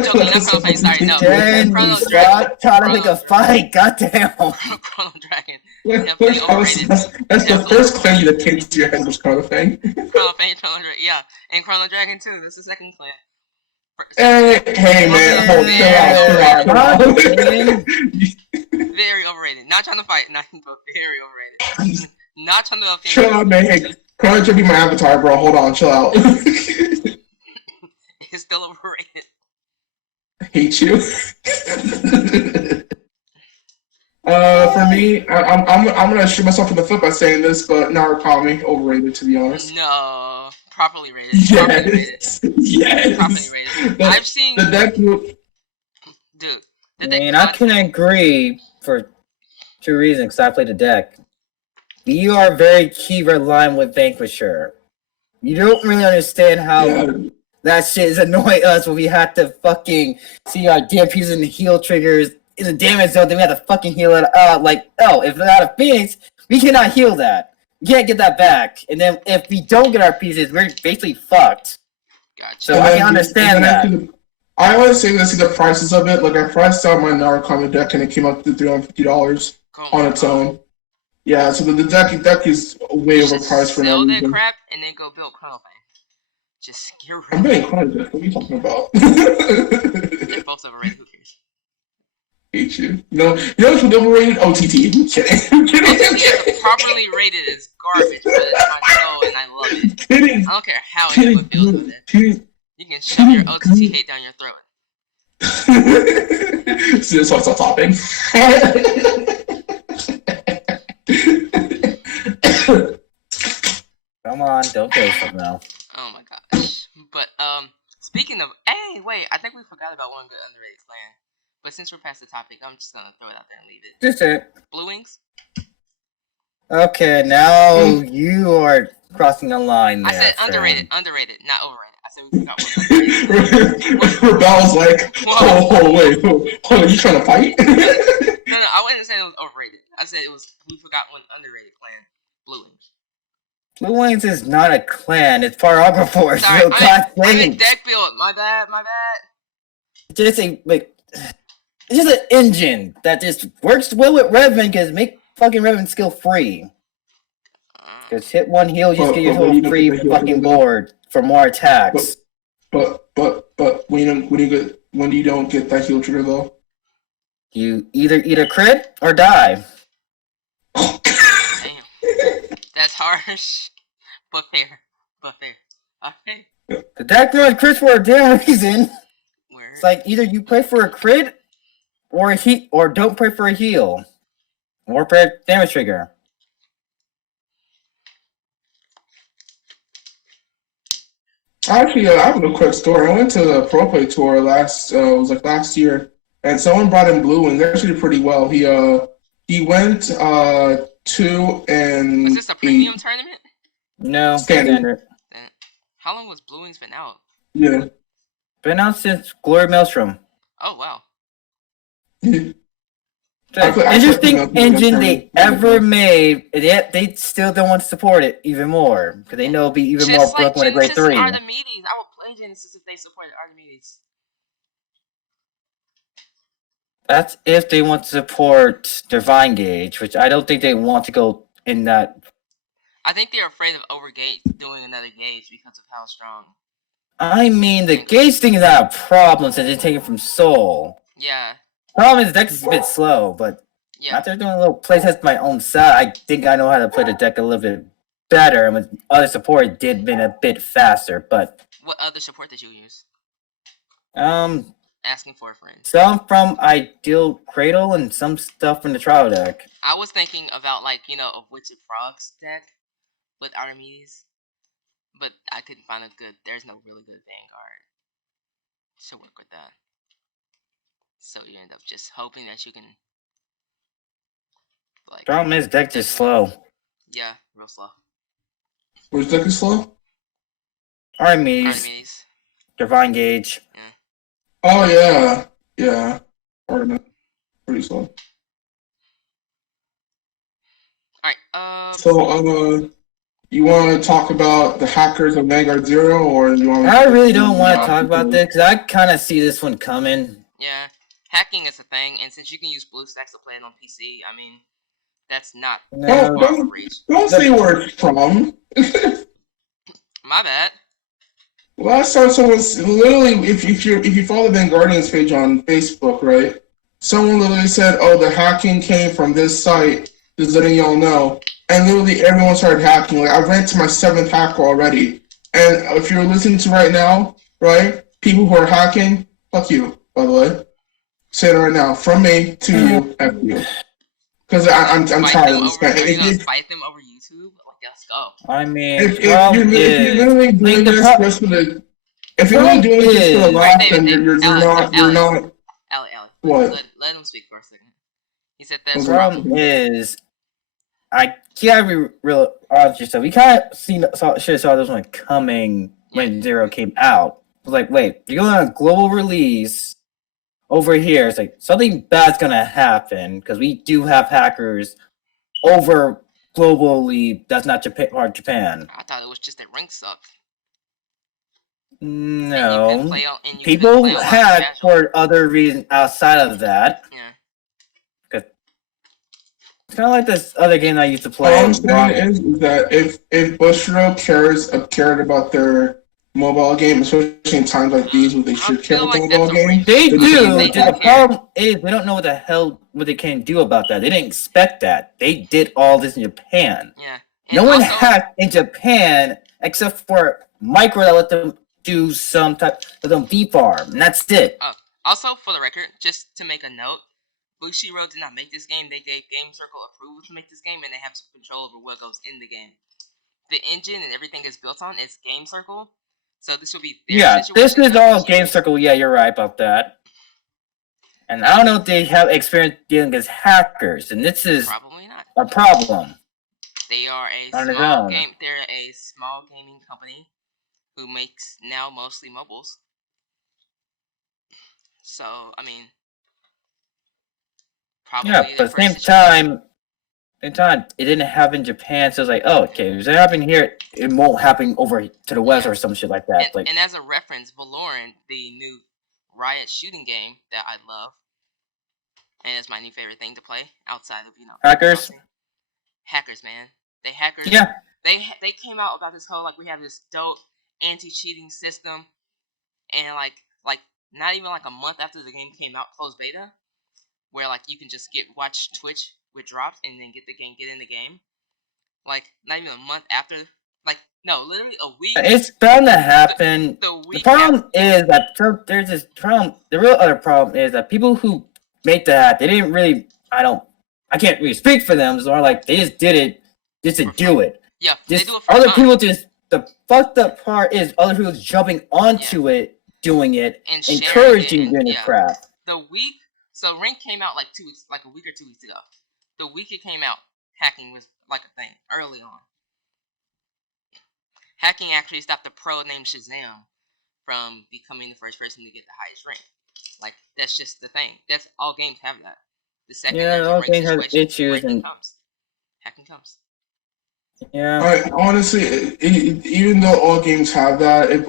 joking, not Chrono Fang, sorry, no. Chrono Dragon. Trying to make a fight, goddamn. Chrono Dragon. That's the first clan that came to your head was Chrono Fang. Chrono Fang, Chrono Dragon, yeah. And Chrono Dragon too, that's the second clan. Hey man, chill out. Very overrated. Not trying to fight, but very overrated. Not trying to offend. Chill out, man. Hey, Chrono should be my avatar, bro. Hold on, chill out. It's still overrated. I hate you. For me, I'm gonna shoot myself in the foot by saying this, but Narukami overrated, to be honest. No, properly rated. Yes. Properly rated. I've seen the deck. Dude, I mean, I can agree for 2 reasons. Because I played the deck. You are very key reliant with Vanquisher. You don't really understand how that shit is annoying us when we have to fucking see our DMPs and the heal triggers in the damage zone. Then we have to fucking heal it out. Like, if it's out of Phoenix, we cannot heal that. We can't get that back. And then if we don't get our pieces, we're basically fucked. Gotcha. So I can understand that. I always say this: see the prices of it. Like I priced out my Narukami deck, and it came up to $350 on its own. Yeah, so the deck is way overpriced for no reason. Sell that crap and then go build Chrono Fang. Just get rid of it. I'm being Chrono. What are you talking about? They're both overrated. Who cares? Hate you. You know what's overrated? OTT. I'm kidding. OTT is properly rated as garbage, but it's my show and I love it. Kidding. I don't care how anyone feels with it. You can shove your OTT hate down your throat. So this one's a topping. Come on, don't say something now. Oh my gosh. But speaking of wait, I think we forgot about one good underrated clan. But since we're past the topic, I'm just gonna throw it out there and leave it. Just it. Blue Wings? Okay, now you are crossing the line there. I said underrated, not overrated. I said we forgot one. Rebel's like, wait, you trying to fight? No, I wasn't saying it was overrated. I said we forgot one underrated clan, Blue Wings. Blue Wings is not a clan. It's part of Arbor Force. Sorry, So God I dang meant it. deck build. My bad. Just it's just an engine that just works well with Revan because make fucking Revan skill free. Because hit one heal, you just get your when whole you get free the heal fucking trigger, board for more attacks. But when you don't get that heal trigger though, You either eat a crit or die. Damn. That's harsh. But fair. Okay. The deck runs crits for a damn reason. Where? It's like either you pray for a crit or a heat, or don't pray for a heal. Or pray damage trigger. Actually, I have a quick story. I went to the Pro Play tour last year, and someone brought in Blue Wings actually pretty well. He went 2 and Was this a premium 8. tournament? No, Standard. How long was Blue Wings been out? Yeah. Been out since Glory Maelstrom. Oh wow. Interesting engine they ever made, and yet they still don't want to support it even more because they know it'll be even more broken with a grade 3. Archimedes. I would play Genesis if they supported Archimedes. That's if they want to support Divine Gauge, which I don't think they want to go in that. I think they're afraid of doing another gauge because of how strong. I mean, the gauge thing is not a problem since they take it from Soul. Yeah. Problem is the deck is a bit slow, but after doing a little playtest my own side, I think I know how to play the deck a little bit better. And with other support, it did been a bit faster. But what other support did you use? Asking for a friend. Some from Ideal Cradle and some stuff from the trial deck. I was thinking about a Witch of Frogs deck with Archimedes, but I couldn't find a good. There's no really good Vanguard to work with that. So you end up just hoping that you can. Problem is, deck just slow. Yeah, real slow. Which deck is slow? Archimedes. Divine Gauge. Yeah. Oh yeah. Artemis. Pretty slow. Alright, So you want to talk about the hackers of Vanguard Zero, or you want? I really don't want to talk about this because I kind of see this one coming. Yeah, hacking is a thing, and since you can use BlueStacks to play it on PC, I mean, that's not. Don't say where it's from. My bad. Last time someone's literally, if you follow the Vanguardians page on Facebook, right? Someone literally said, "Oh, the hacking came from this site." Just letting y'all know, and literally everyone started hacking. Like I ran to my 7th hacker already, and if you're listening to right now, right, people who are hacking, fuck you. By the way, say it right now, from me to you, F you, because I'm tired of this guy. Are you gonna fight them over YouTube? Let's go. I mean, if you're literally doing this just for the, if you're really doing this for the laugh, then you're not. Allie. What? Let him speak for a second. He said that's the problem is, I can't be real honest yourself. We kind of should have saw this one coming when Zero came out. I was like, wait, you're going on a global release over here. It's like something bad's gonna happen because we do have hackers over globally. That's not Japan. I thought it was just that rank sucked. No, people hack for other reasons outside of that. Yeah. It's kind of like this other game I used to play. All I'm saying is that if Bushiroad cared about their mobile game, especially in times like these where they should care about the mobile game, they do. The problem is they don't know what they can do about that. They didn't expect that. They did all this in Japan. Yeah. No one hacked in Japan except for Micro that let them do some type of them V-farm, and that's it. Also, for the record, just to make a note, Bushiroad did not make this game. They gave Game Circle approval to make this game, and they have some control over what goes in the game. The engine and everything is built on is Game Circle, so this will be their situation. This is all Game Circle. Yeah, you're right about that. And I don't know if they have experience dealing with hackers, and this is probably not a problem. They are a small game. They're a small gaming company who makes now mostly mobiles. So I mean. Yeah, but at the same time, in time, it didn't happen in Japan, so it's like, oh, okay, if it happened here, it won't happen over to the West or some shit like that. And as a reference, Valorant, the new Riot shooting game that I love, and it's my new favorite thing to play outside of hackers. Hackers, man. Hackers. Yeah. They came out about this whole we have this dope anti-cheating system, and like not even a month after the game came out, closed beta, where you can just watch Twitch with drops and then get in the game. Not even a month after. No, literally a week. It's bound to happen. The problem is that there's this problem. The real other problem is that people who make that, they didn't really. I can't really speak for them. So they just did it just to do it. Yeah, they do it for other people. The fucked up part is other people jumping onto it, doing it, and encouraging doing crap. So Rank came out 2 weeks, a week or 2 weeks ago. The week it came out, hacking was a thing early on. Hacking actually stopped a pro named Shazam from becoming the first person to get the highest rank. That's just the thing. That's all games have that. The second all games have issues hacking comes. Yeah. Honestly, even though all games have that, if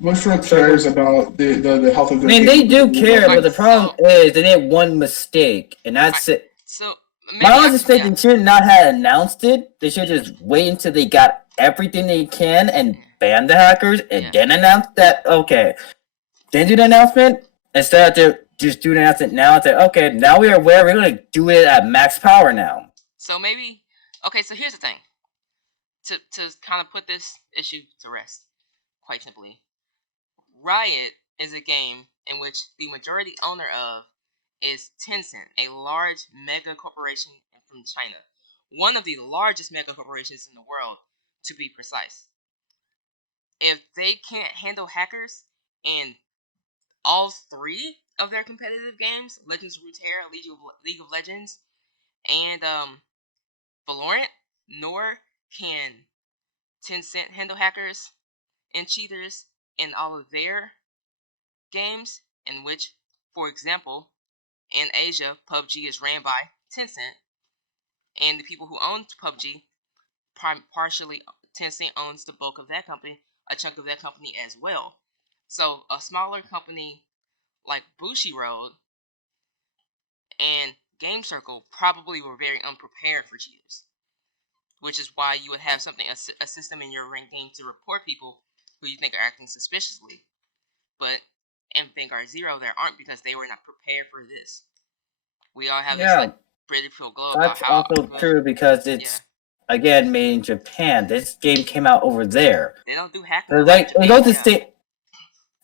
Bushra cares about the health of their game, they do care, but the problem is they did one mistake, and that's it. So my honest mistake, they should not have announced it. They should just wait until they got everything they can and ban the hackers, and then announce that. Okay, then do the announcement instead of just do the announcement now. Say, okay, now we are aware. We're going to do it at max power now. So maybe, so here's the thing. To kind of put this issue to rest, quite simply, Riot is a game in which the majority owner of is Tencent, a large mega corporation from China. One of the largest mega corporations in the world, to be precise. If they can't handle hackers in all 3 of their competitive games, Legends of Runeterra, League of Legends, and Valorant, nor can Tencent handle hackers and cheaters in all of their games, in which, for example, in Asia, PUBG is ran by Tencent, and the people who own PUBG, partially Tencent owns the bulk of that company, a chunk of that company as well. So a smaller company like Bushiroad and Game Circle probably were very unprepared for cheaters, which is why you would have a system in your ranked game to report people who you think are acting suspiciously, but in Vanguard 0 there aren't, because they were not prepared for this. We all have this pretty cool glow about how also true, because it's again made in Japan. This game came out over there. They don't do hacking.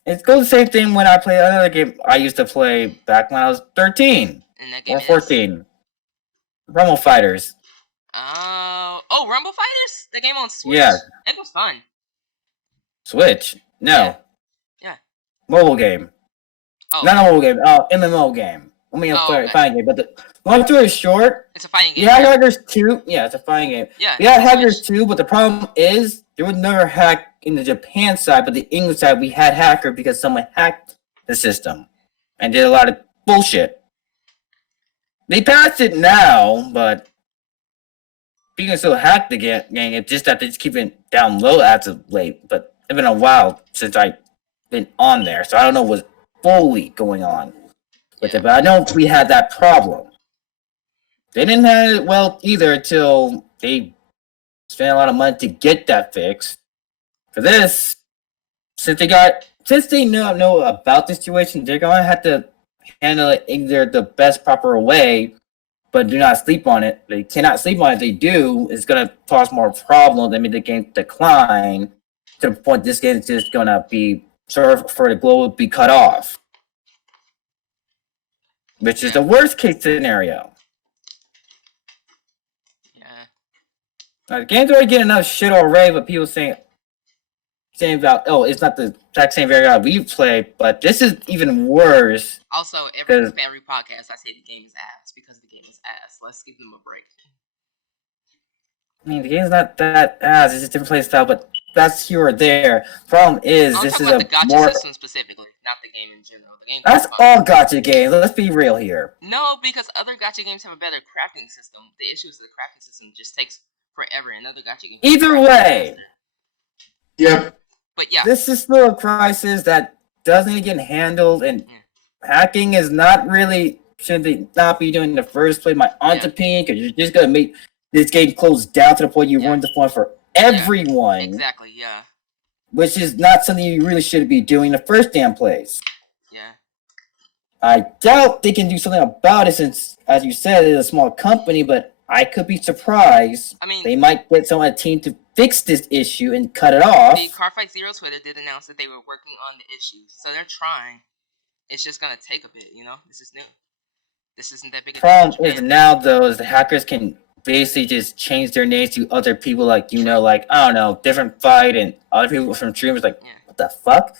It goes the same thing when I play another game I used to play back when I was 13 or 14. Rumble Fighters. Oh, Rumble Fighters? The game on Switch? Yeah. It was fun. Switch? No. Yeah. Mobile game. Oh. Not a mobile game. Indie game. I mean, fighting game. But the long story short, it's a fighting game. Yeah, Hackers 2. Yeah, it's a fighting game. Yeah. We had Hackers 2, but the problem is there was never hack in the Japan side, but the English side we had hacker because someone hacked the system and did a lot of bullshit. They passed it now, but you can still hack the game. It's just that they just keep it down low as of late. But it's been a while since I've been on there, so I don't know what's fully going on with it. But I know we had that problem. They didn't have it well either until they spent a lot of money to get that fixed. For this, since they know about the situation, they're gonna have to handle it either the best proper way, but do not sleep on it. They cannot sleep on it. If they do, it's gonna cause more problems and make the game decline to the point this game is just gonna be served for the globe be cut off, which is the worst case scenario. Yeah. The game's already getting enough shit already, but people saying about, it's not the exact same variant we play, but this is even worse. Also, every podcast, I say the game is ass because the game is ass. Let's give them a break. I mean, the game's not that ass. It's just different play style, but that's here or there. Problem is, this is the gacha system specifically. not the game in general. The game. That's all gacha games. Let's be real here. No, because other gacha games have a better crafting system. The issue is the crafting system just takes forever, and other gacha games. Either way. Yep. But yeah. This is still a crisis that doesn't get handled, and hacking is not really should they not be doing in the first place. My aunt's opinion, because you're just gonna make this game close down to the point you ruin the fun for everyone. Exactly. Yeah. Which is not something you really should be doing in the first damn place. Yeah. I doubt they can do something about it since, as you said, it's a small company, but I could be surprised. I mean, they might get someone on a team to fix this issue and cut it off. The Carfight Zero Twitter did announce that they were working on the issue, so they're trying. It's just gonna take a bit, you know? This is new. This isn't that big a deal. Problem is now, though, is the hackers can basically just change their names to other people, like, you know, like, I don't know, different fight, and other people from streamers, like, what the fuck?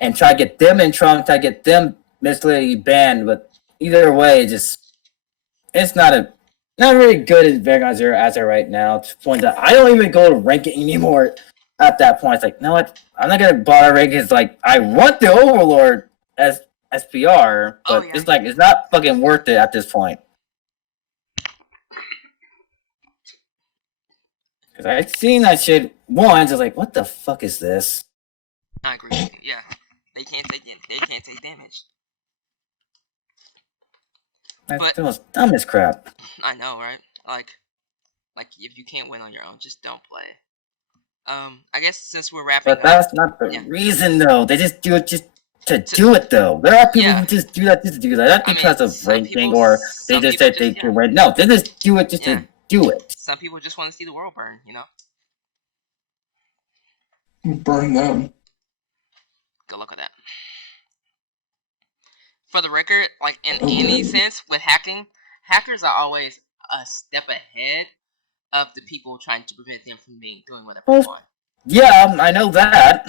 And try to get them in trouble, try to get them misleadingly banned, but either way, it's not really good at Vanguard Zero as of right now, to the point that I don't even go to rank it anymore at that point. It's like, you know what, I'm not gonna bother ranking. It's like, I want the Overlord as SPR, but it's like, it's not fucking worth it at this point. Because I've seen that shit once, it's like, what the fuck is this? I agree with you, yeah. They can't take damage. That's the most dumbest crap. I know, right? Like if you can't win on your own, just don't play. I guess since we're wrapping up. But that's not the reason, though. They just do it just to do it, though. There are people who just do that just to do that. Not because of ranking or they just said they can win. No, they just do it just to do it. Some people just want to see the world burn, you know? Burn them. Good luck with that. For the record, like in any sense with hacking, hackers are always a step ahead of the people trying to prevent them from doing whatever they want. Yeah, I know that.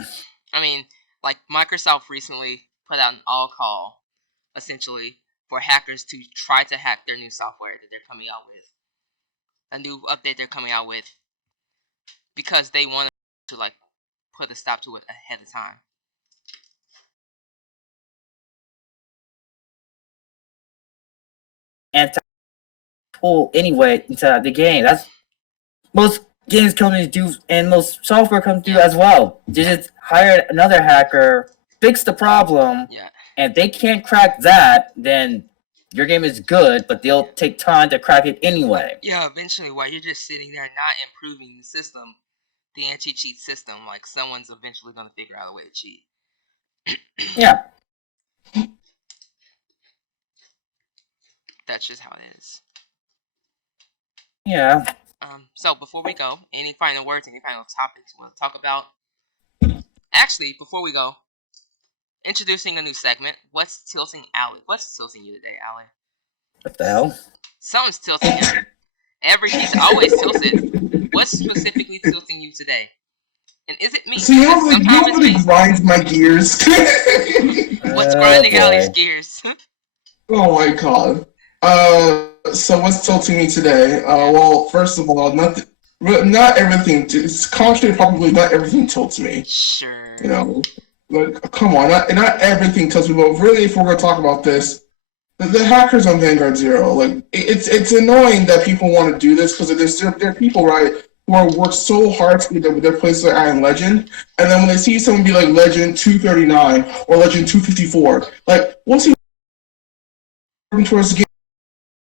I mean, like Microsoft recently put out an all call, essentially, for hackers to try to hack their new software that they're coming out with. A new update they're coming out with. Because they want to like put a stop to it ahead of time. And pull anyway inside the game. That's most games companies do, and most software companies do as well. They just hire another hacker, fix the problem, and if they can't crack that, then your game is good, but they'll take time to crack it anyway. Yeah, eventually, while you're just sitting there not improving the system, the anti-cheat system, like someone's eventually going to figure out a way to cheat. Yeah. That's just how it is. Yeah. So before we go, any final words, any final topics you want to talk about? Actually, before we go, introducing a new segment. What's tilting Allie? What's tilting you today, Allie? What the hell? Something's tilting him. He's always tilted. What's specifically tilting you today? And is it me? So you know really grinds my gears. What's grinding Allie's gears? Oh my god. So what's tilting me today? Well, first of all, not everything. It's contrary, probably not everything tilts me. Sure. You know, like come on, not everything tilts me. But really, if we're gonna talk about this, the hackers on Vanguard Zero, like it's annoying that people want to do this because there are people, right, who are worked so hard to get their places like Iron Legend, and then when they see someone be like Legend 239 or Legend 254, like what's he working towards the game?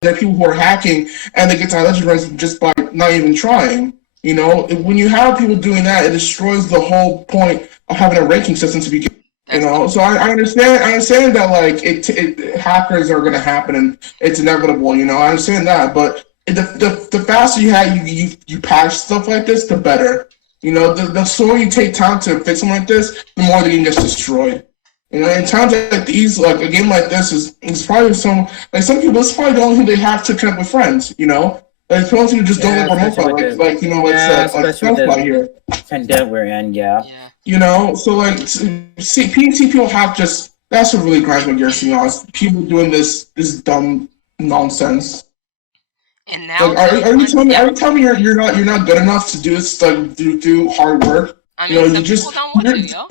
There are people who are hacking and they get to legend ranks just by not even trying. You know, when you have people doing that, it destroys the whole point of having a ranking system to begin. You know, so I understand that like hackers are going to happen and it's inevitable. You know, I understand that, but the faster you patch stuff like this, the better. You know, the slower you take time to fix something like this, the more the game gets destroyed. You know, in times like these, like a game like this is probably some people. It's probably the only thing they have to connect with friends. You know, like people just don't live remote, like you know, like stuff here. Pandemic we're in, yeah. You know, so like, PC people have just that's what really grinds my gears. To be honest, people doing this dumb nonsense. And now, like, are you telling me you're not good enough to do this? Like, do hard work? I mean, some people don't want to, yo.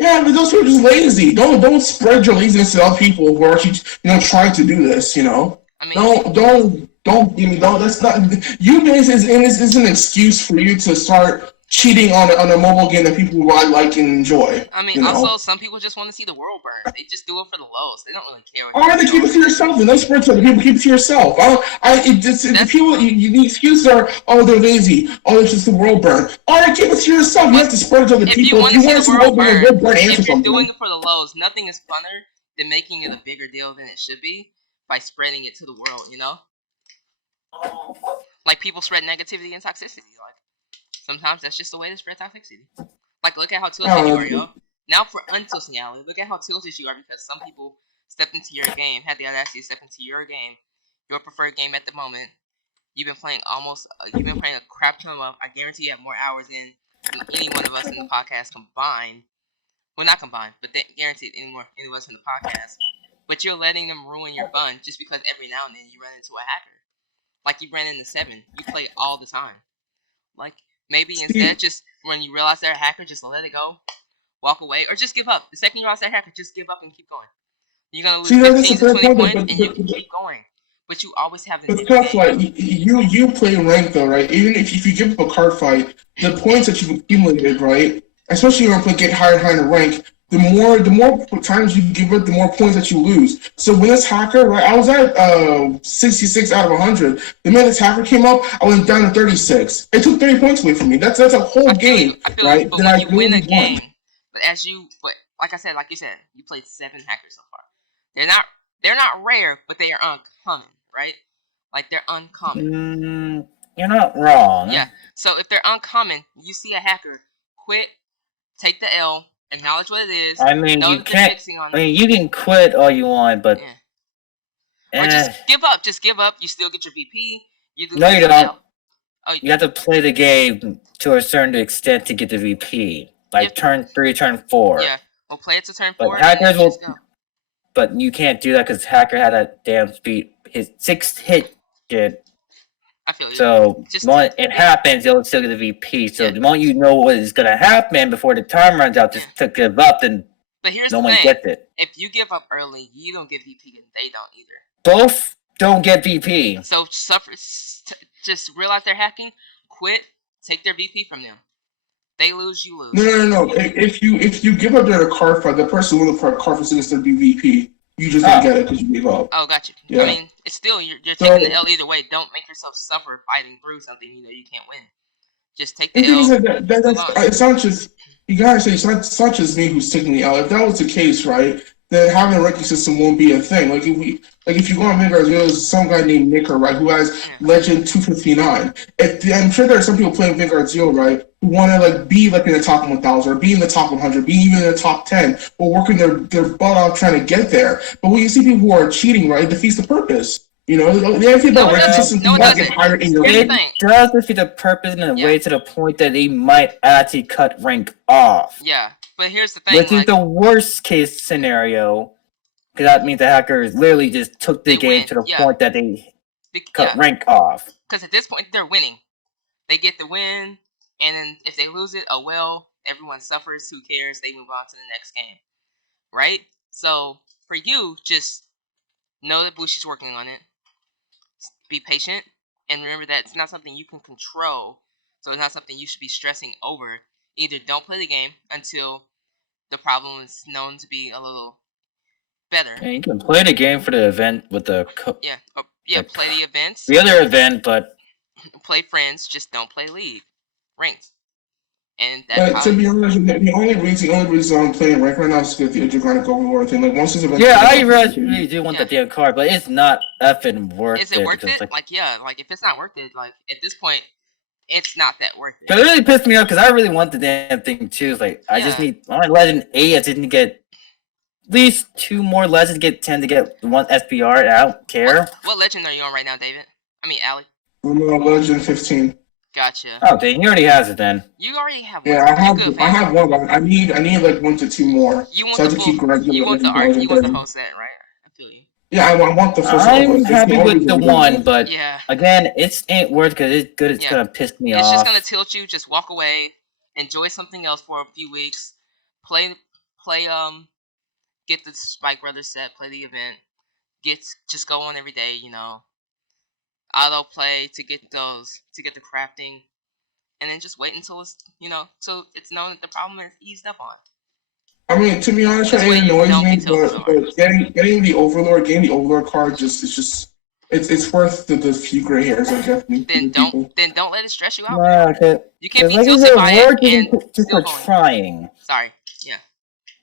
Yeah, but those people are just lazy. Don't spread your laziness to other people who are actually trying to do this. I mean, Don't give me that's not you guys is an excuse for you to start cheating on a mobile game that people like and enjoy. I mean, also some people just want to see the world burn. They just do it for the lows. They don't really care. Or they keep it to yourself, and don't spread to other people. Keep it to yourself. The people the excuses are they're lazy. It's just the world burn. Or keep it to yourself. You have to spread it to other people. If you want to see the world burn, if you're doing it for the lows, nothing is funner than making it a bigger deal than it should be by spreading it to the world. Like people spread negativity and toxicity. Like sometimes that's just the way to spread toxicity. Like look at how tilted you are, yo. Now for untilting Allie, look at how tilted you are because some people stepped into your game, had the audacity to step into your game, your preferred game at the moment. You've been playing a crap ton of. I guarantee you have more hours in than any one of us in the podcast combined. Well, not combined, but guaranteed any of us in the podcast. But you're letting them ruin your fun just because every now and then you run into a hacker. Like you ran into 7. You play all the time. Like maybe instead, just when you realize they're a hacker, just let it go, walk away, or just give up. The second you realize they're a hacker, just give up and keep going. You're gonna lose 15 to 20 points, and you can keep going. But you always have an tough fight. You play rank though, right? Even if you give up a card fight, the points that you've accumulated, right? Especially when you get higher and higher in rank, the more times you give it, the more points that you lose. So when this hacker, right, I was at 66 out of 100. The minute this hacker came up, I went down to 36. It took 30 points away from me. That's a whole game, right? But when you win a game, but like I said, like you said, you played 7 hackers so far. They're not rare, but they are uncommon, right? Like they're uncommon. You're not wrong. Yeah. So if they're uncommon, you see a hacker, quit, take the L. Acknowledge what it is. I mean, you can't. You can quit all you want, but or just give up. Just give up. You still get your VP. You don't. Oh, you have to play the game to a certain extent to get the VP, like turn 3, turn 4. Yeah, we'll play it to turn 4. But hackers will. But you can't do that because hacker had a damn speed. His 6th hit did. I feel you. So when it happens, you'll still get the VP. So the moment you know what is gonna happen before the time runs out, just to give up, then no one gets it. If you give up early, you don't get VP, and they don't either. Both don't get VP. So just realize they're hacking, quit, take their VP from them. They lose, you lose. No. If you give up during a card fight, the person who the card fight is going to be VP. You just don't get it because you gave up. Oh, got you. Yeah. I mean, it's still you're taking the L either way. Don't make yourself suffer fighting through something you can't win. Just take the L. It's not just you gotta say it's not just me who's taking the L. If that was the case, right, then having a ranking system won't be a thing. Like if you go on Vanguard, there's some guy named Nicker, right, who has Legend 259. I'm sure there are some people playing Vanguard Zero, right, who want to be in the top 1,000 or be in the top 100, be even in the top 10, or working their butt off trying to get there. But when you see people who are cheating, right, it defeats the purpose. The idea about ranking systems do not get higher in your rank. It does defeat the purpose in a way to the point that they might actually cut rank off. Yeah, but here's the thing. Which is the worst case scenario, because that means the hackers literally just took the game to the point that they cut rank off. Because at this point, they're winning. They get the win, and then if they lose it, oh well, everyone suffers. Who cares? They move on to the next game, right? So for you, just know that Bushi's working on it. Be patient, and remember that it's not something you can control, so it's not something you should be stressing over. Either don't play the game until the problem is known to be a little better. Yeah, you can play the game for the event with the play the events. The other event, but play friends. Just don't play league, ranked. And to be honest, the only reason I'm playing rank right now is because the Intergranic Overlord thing. Once this event, I really do want the damn card, but it's not effing worth it. Is it worth it? If it's not worth it, at this point, it's not that worth it. But it really pissed me off because I really want the damn thing too. It's I just need Legend 8. I didn't get at least 2 more legends to get 10 to get 1 SPR. I don't care. What legend are you on right now, David? I mean, Allie. I'm on Legend 15. Gotcha. Oh, dang, he already has it then. You already have one. Yeah, I have one, but I need 1 to 2 more. You want the whole set, right? I feel you. Yeah, I want the full set. I'm happy with the one, but again, it ain't worth because it's good. It's gonna piss me off. It's just gonna tilt you. Just walk away. Enjoy something else for a few weeks. Play play get the Spike Brothers set, play the event, just go on every day, auto play to get the crafting, and then just wait until it's so it's known that the problem is eased up on. I mean, to be honest, it annoys me, but getting the Overlord card it's worth the few gray hairs I get. Then don't let it stress you out. You can't be tilted by it and just for trying. Sorry, yeah.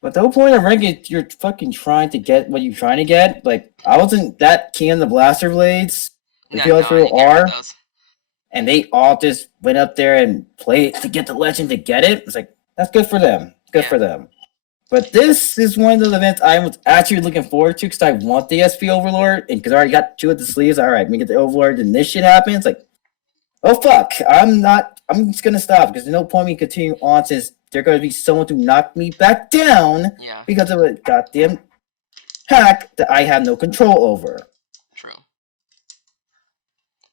But the whole point of ranking is you're fucking trying to get what you're trying to get. Like, I wasn't that keen on the Blaster Blades. The people are. And they all just went up there and played to get the legend to get it. It's like, that's good for them. Good for them. But this is one of those events I was actually looking forward to because I want the SP Overlord. And because I already got 2 of the sleeves. All right, let me get the Overlord. And this shit happens. Like, oh, fuck. I'm just going to stop because there's no point in me continuing on since there's going to be someone to knock me back down because of a goddamn hack that I have no control over. True.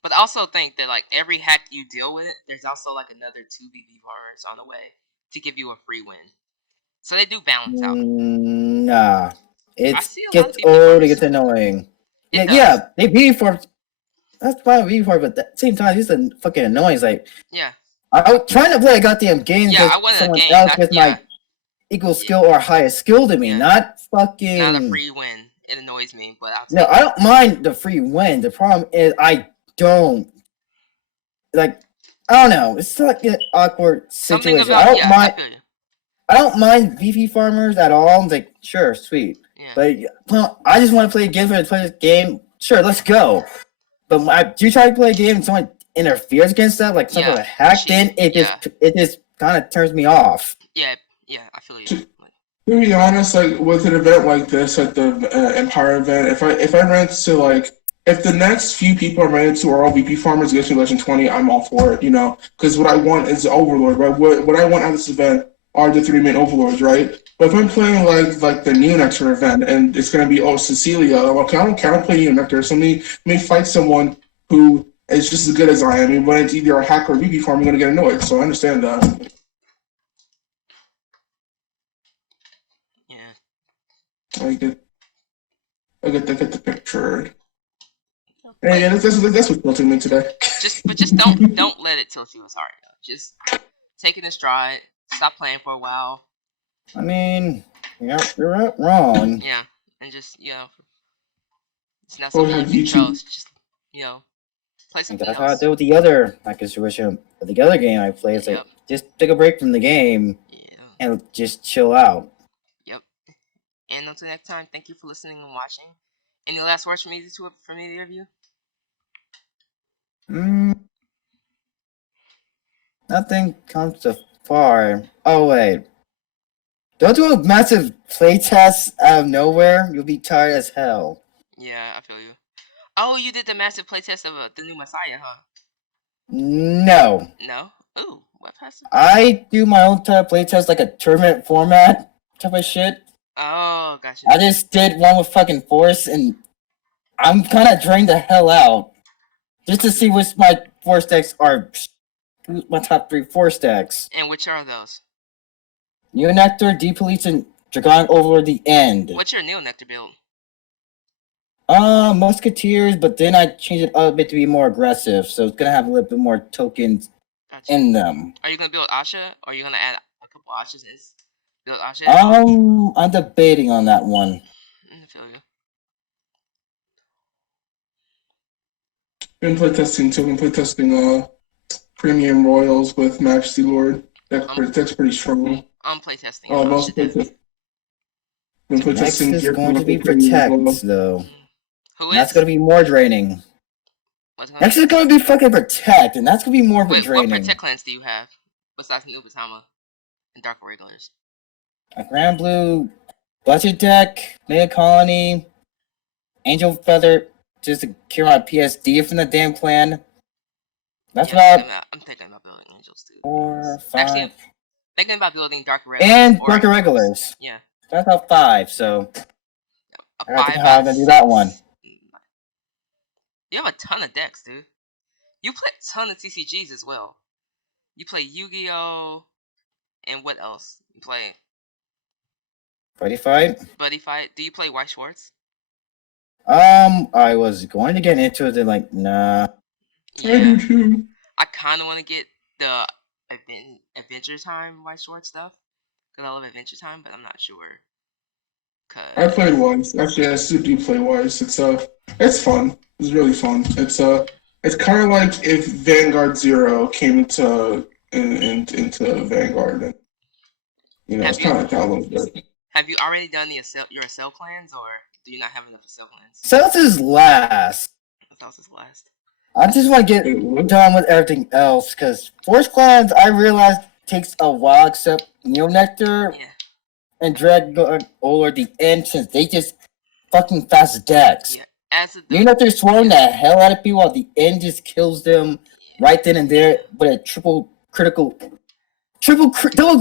But I also think that, like, every hack you deal with, there's also, like, another 2 VP farmers on the way to give you a free win. So they do balance out. Nah. It gets old, it gets annoying. Yeah, they VP farmers. That's fine VP farmers, but at the same time, it's fucking annoying. It's like, I was trying to play a goddamn game because someone else with my equal skill or higher skill to me, not fucking... Not a free win. It annoys me, but no, I don't mind the free win. The problem is I don't... Like, I don't know. It's like an awkward situation. I don't mind VP farmers at all. I'm like, sure, sweet. But I just want to play a game for the play this game. Sure, let's go. But when I do try to play a game and someone interferes against that, like something like hacked in, it just kind of turns me off. Yeah, I feel you. To be honest, like with an event like this, like the Empire event, if I ran to like, if the next few people I ran into are all VP farmers, gets me Legend 20, I'm all for it, because what I want is the Overlord, right? What I want out of this event are the 3 main Overlords, right? But if I'm playing like the Neonectar event and it's gonna be Cecilia, okay, I don't care, I don't play Neonectar, so let me fight someone who is just as good as I am. I mean, when it's either a hack or a VP farm, I'm gonna get annoyed. So I understand that. Yeah. I get the picture. Yeah, that's what's tilting me today. Just don't let it tilt you. Sorry, just take it in stride. Stop playing for a while. I mean, you're not wrong. Yeah, and just it's not something you chose. Just play something else. That's how I did with the other situation. The other game I played, it's like just take a break from the game and just chill out. Yep. And until next time, thank you for listening and watching. Any last words from either of you? Nothing comes so far. Oh wait. Don't do a massive playtest out of nowhere. You'll be tired as hell. Yeah, I feel you. Oh, you did the massive playtest of the new Messiah, huh? No. No? Ooh, what passive? I do my own type of playtest, like a tournament format type of shit. Oh, gotcha. I just did one with fucking Force, and I'm kind of drained the hell out. Just to see which my Force decks are, my top 3 Force decks. And which are those? Neonectar, Deep Police, and Dragon Overlord the End. What's your Neonectar build? Musketeers, but then I changed it a bit to be more aggressive, so it's gonna have a little bit more tokens in them. Are you gonna build Asha, or are you gonna add a couple Ashas and build Asha? I'm debating on that one. I feel you. Been playtesting Premium Royals with Majesty Lord. That's pretty strong. I'm playtesting. Next is going to be Protect, though. Who is? That's going to be more draining. Next is going to be fucking Protect, and that's going to be more draining. What Protect clans do you have besides Nubatama and Dark Regulars? A Grand Blue budget deck, Mega Colony, Angel Feather, just to cure my PSD from the damn clan. That's about. I'm thinking about building Angels too. 4, 5. Actually, I'm thinking about building Dark Regulars. And Dark Regulars. Yeah. That's about 5, so. I have to think how I'm gonna do that one. You have a ton of decks, dude. You play a ton of TCGs as well. You play Yu-Gi-Oh! And what else? You play Buddy fight? Buddy fight. Do you play White Schwartz? I was going to get into it, then like, nah. Yeah. I do too. I kind of want to get the Adventure Time White Schwartz stuff. Because I love Adventure Time, but I'm not sure. I played Weiss. Actually, I still do play Weiss. It's fun. It's really fun. It's kind of like if Vanguard Zero came into Vanguard. And, it's kind of like that a little bit. Have you already done your Accel clans, or do you not have enough Accel clans? Cells is last. Cells is last. I just want to get done with everything else, because Force Clans, I realized, takes a while, except Neo Nectar and Dreadguard or the end, since they just fucking fast decks. Yeah. Neo Nectar is swallowing the hell out of people, while the end just kills them right then and there, with a double crit to a triple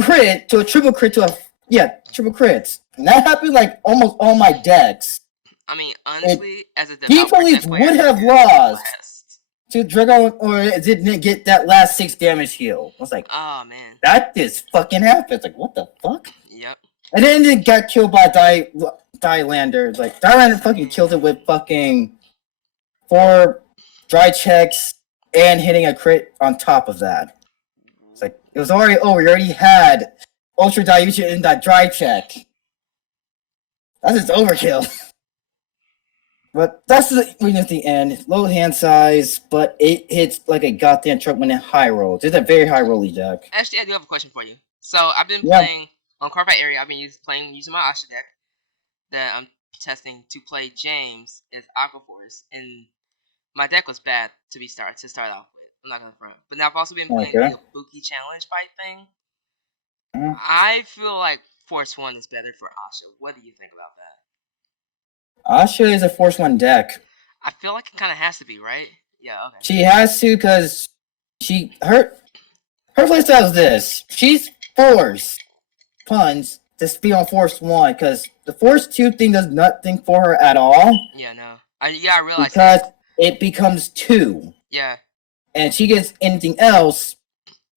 crit to triple crits. And that happened like almost all my decks. I mean, honestly, as a developer, Police would have lost to Dragon, or it didn't get that last 6 damage heal. I was like, oh man, that just fucking happens. Like, what the fuck? Yep. And then it got killed by Dilander. Like, Dilander fucking killed it with fucking 4 dry checks and hitting a crit on top of that. It's like, it was already over. You already had Ultra Dilution in that dry check. That's just overkill. But that's the weakness at the end. Low hand size, but it hits like a goddamn truck when it high rolls. It's a very high rolly deck. Actually, I do have a question for you. So I've been playing on Cardfight Area. I've been using my Asha deck that I'm testing to play James as Aquaforce, and my deck was bad to start off with. I'm not gonna front. But now I've also been playing the Ibuki challenge fight thing. I feel like Force 1 is better for Asha. What do you think about that? Asha is a Force 1 deck. I feel like it kind of has to be, right? Yeah, okay. She has to, because her playstyle is this. She's Force puns to be on Force 1, because the Force 2 thing does nothing for her at all. Yeah, no. I realize because it becomes 2. Yeah. And she gets anything else,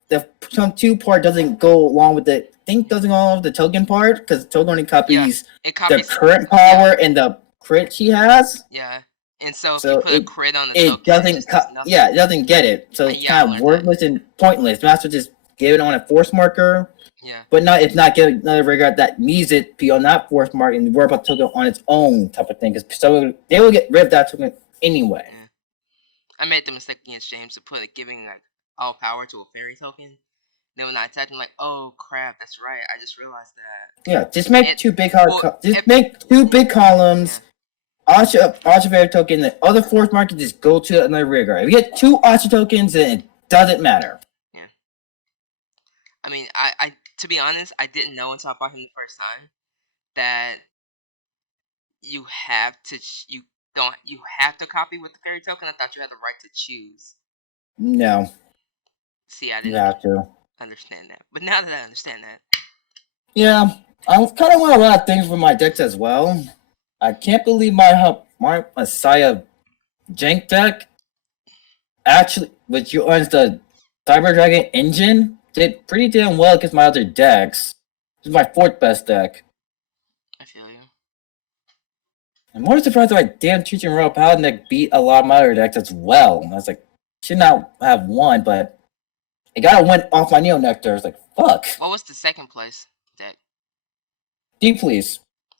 the some 2 part doesn't go along with the doesn't go along with the token part, because token only copies the current power and the crit she has. Yeah. And so if you put a crit on the token, it doesn't get it. So it's kind of worthless and pointless. You have to just give it on a force marker. Yeah. But it's not giving another rigor that needs it be on that force marker and worry about token on its own type of thing. Because so they will get rid of that token anyway. Yeah. I made the mistake against James to giving like all power to a fairy token. Then when I attacked him, like, oh crap, that's right. I just realized that. Yeah, just make 2 big make 2 big columns. Archer fairy token. The other force marker just go to another rigor. If you get 2 Archer tokens, then it doesn't matter. Yeah. I mean, I to be honest, I didn't know until I fought him the first time that you have to copy with the fairy token. I thought you had the right to choose. No. See, I didn't have to understand that. But now that I understand that. Yeah, I kind of want a lot of things for my decks as well. I can't believe my Messiah Jank deck actually, which owns the Cyber Dragon engine, did pretty damn well against my other decks. This is my 4th best deck. I feel you. I'm more surprised that my damn Teaching Royal Paladin deck beat a lot of my other decks as well. And I was like, should not have won, but it got a win off my Neo Nectar. I was like, fuck. What was the 2nd place deck? Deep Please.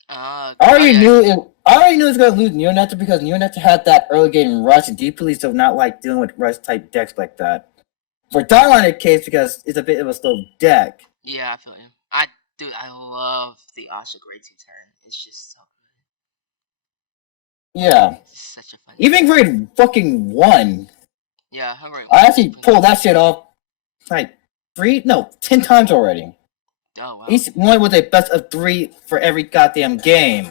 I already knew it was gonna lose Neo Nectar because Neo Nectar had that early game rush, and Deep Police do not like dealing with rush type decks like that. For Diamond case, because it's a bit of a slow deck. Yeah, I feel you. I love the Asha Grade 2 turn. It's just so good. Yeah. It's such a fun Even grade fucking 1. Yeah, grade 1. I actually pulled that shit off like 10 times already. Oh, wow. Each one was a best of 3 for every goddamn game.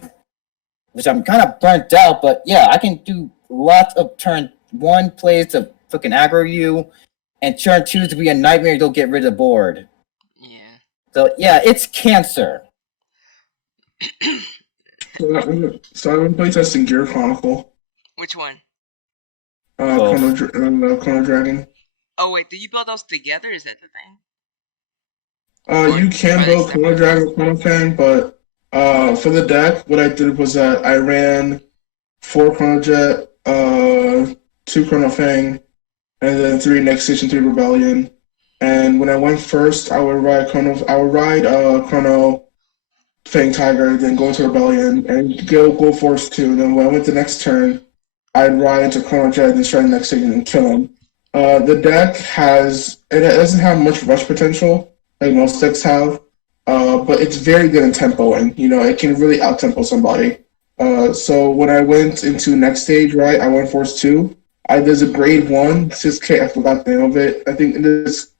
Which I'm kind of burnt out, but yeah, I can do lots of turn 1 plays to fucking aggro you, and turn 2 to be a nightmare to get rid of the board. Yeah. So yeah, it's cancer. So I've been playtesting Gear Chronicle. Which one? Chrono Dragon. Oh wait, do you build those together? Is that the thing? You can build Chrono Dragon with Chrono Fan, but For the deck, what I did was that I ran 4 Chrono Jet, 2 Chrono Fang, and then 3 Next Station, 3 Rebellion. And when I went first, I would ride Chrono Fang Tiger, then go into Rebellion, and go Force 2. And then when I went the next turn, I'd ride into Chrono Jet, then try the next Station and kill him. The deck it doesn't have much rush potential, like most decks have, but it's very good in tempoing. It can really out-tempo somebody. So when I went into next stage, right, I went Force 2. There's a grade 1, 6K, I forgot the name of it. I think it's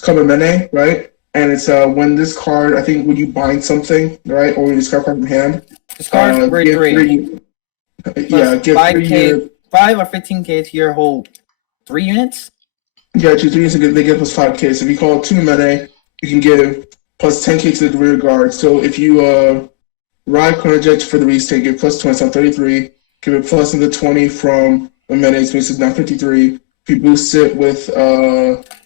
called a Mene, right? And it's when this card, I think when you bind something, right, or when you discard card from hand. Discard grade 3. Yeah, give 5K, 5 or 15K to your whole 3 units? Yeah, 2 3 they give plus 5K. So if you call 2 Mene, you can give plus 10K to the rear guard. So if you ride Chrono Jet for the restate, give plus 20, so 33. Give it plus another 20 from the Mene, so it's now 53. If you boost it with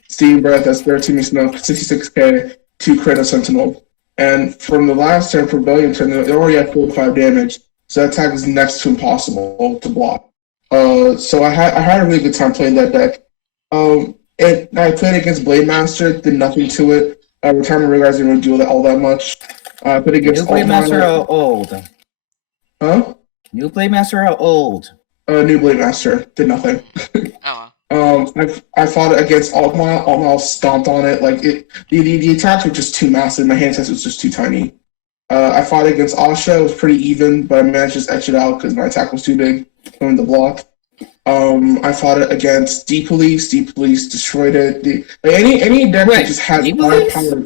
Steam Breath, that's 13, makes now 66K to Cradle Sentinel. And from the last turn, for Rebellion turn, it already had 45 damage. So that attack is next to impossible to block. So I had a really good time playing that deck. I played against Blade Master, did nothing to it. Retirement Regards didn't really do all that much. But against New Blade Master or old? Huh? New Blade Master or old? New Blade Master did nothing. I fought it against Altmile. Altmile stomped on it. Like the attacks were just too massive. My hand size was just too tiny. I fought against Asha. It was pretty even, but I managed to just etch it out because my attack was too big from the block. I fought it against D-Police. D-Police destroyed it. Any deck that just has high power.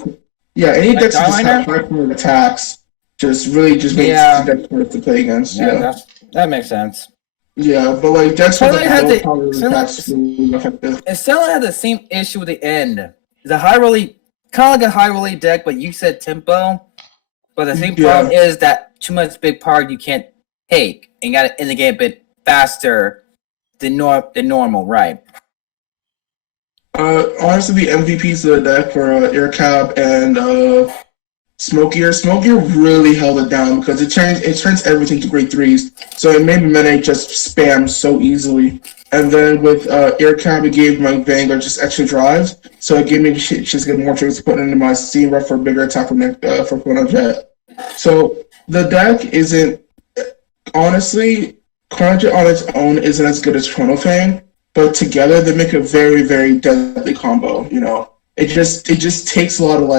Yeah, any deck that just has high power attacks just makes the deck hard to play against. Yeah, that makes sense. Yeah, but like decks with low power attacks really effective. Stella had the same issue with the end. It's a high rolly, kind of like a high rolly deck, but you said tempo. But the same problem is that too much big power you can't take, and got to end the game a bit faster than normal, right? Honestly, the MVPs of the deck were Aircab and Smokier. Smokier really held it down because it turns everything to grade 3s. So it made Mene just spam so easily. And then with Aircab, it gave my Vanguard just extra drives. So it gave me just get more triggers to put into my Steam Ref for a bigger attack for Chrono Jet. So the deck isn't, honestly, Chrono Jet on its own isn't as good as Chrono Fang, but together they make a very, very deadly combo. It just takes a lot of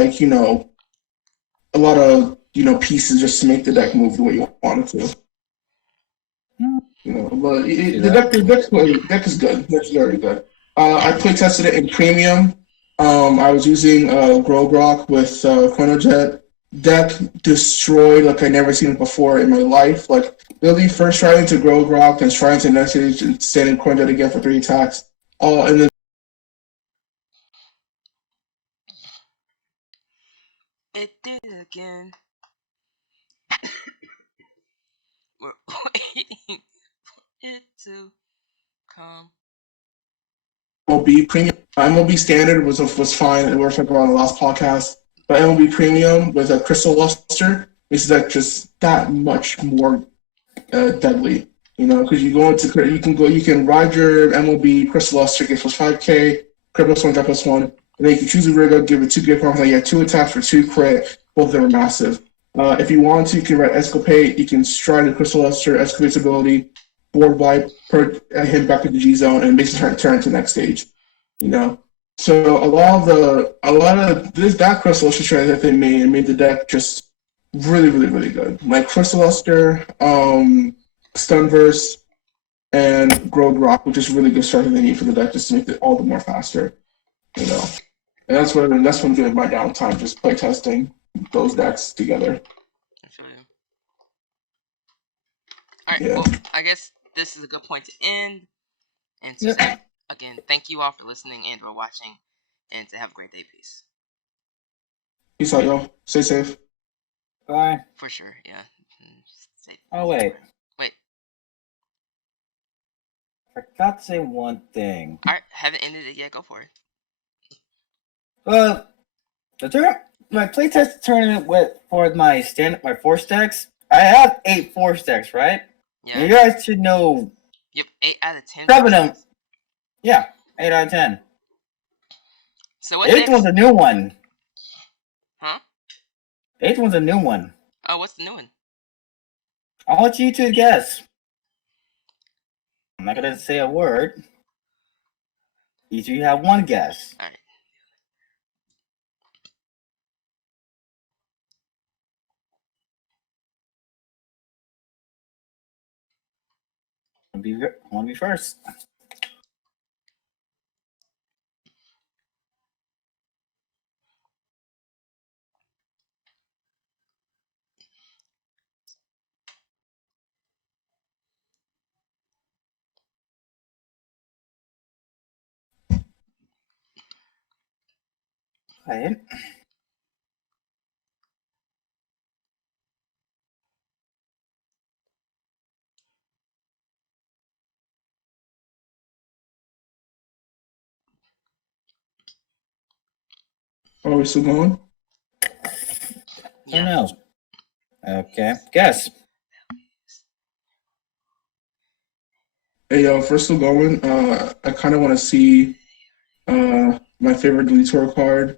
pieces just to make the deck move the way you want it to. But the deck is good. That's very good. I play tested it in premium. I was using Grogrok with Chrono Jet. Deck destroyed like I never seen it before in my life. Like literally first trying to Grogrok, then trying to next stage and standing Chrono Jet again for 3 attacks. And then it did it again. We're waiting for it to come. MLB Premium. MLB Standard was fine. We were talking about on the last podcast. But MLB Premium with a Crystal Luster makes that just that much more deadly. Because you can ride your MLB Crystal Luster, get plus 5K, crit plus 1, drop plus 1, and then you can choose a rigger, give it 2K points. You have 2 attacks for 2 crit. Both of them are massive. If you want to, you can ride Escapade. You can stride the Crystal Luster, Escapade's ability, board wipe, hit back to the G zone, and basically turn to the next stage. So a lot of that Crystal Luster strategy that they made the deck just really, really, really good. Like Crystal Luster, Stunverse, and Grogrok, which is really good strategy they need for the deck just to make it all the more faster. And that's what I'm doing my downtime, just play testing those decks together. I feel you. Alright, well, I guess this is a good point to end. And to say, again, thank you all for listening and for watching. And to have a great day. Peace. Peace out, y'all. Stay safe. Bye. For sure, yeah. Safe. Oh, wait. Wait. I forgot to say one thing. Alright, haven't ended it yet. Go for it. The my playtest tournament for my force decks. I have 8 force decks, right? Yeah. You guys should know. Yep, 8 out of 10. 7 of them. Yeah, 8 out of 10. So what? 8th one's a new one. Huh? 8th one's a new one. Oh, what's the new one? I'll let you two guess. I'm not gonna say a word. Each of you have one guess. All right. I'll be first. Right. Are we still going? Yeah. No. Okay. Guess. Hey, first still going. I kind of want to see my favorite deletor card.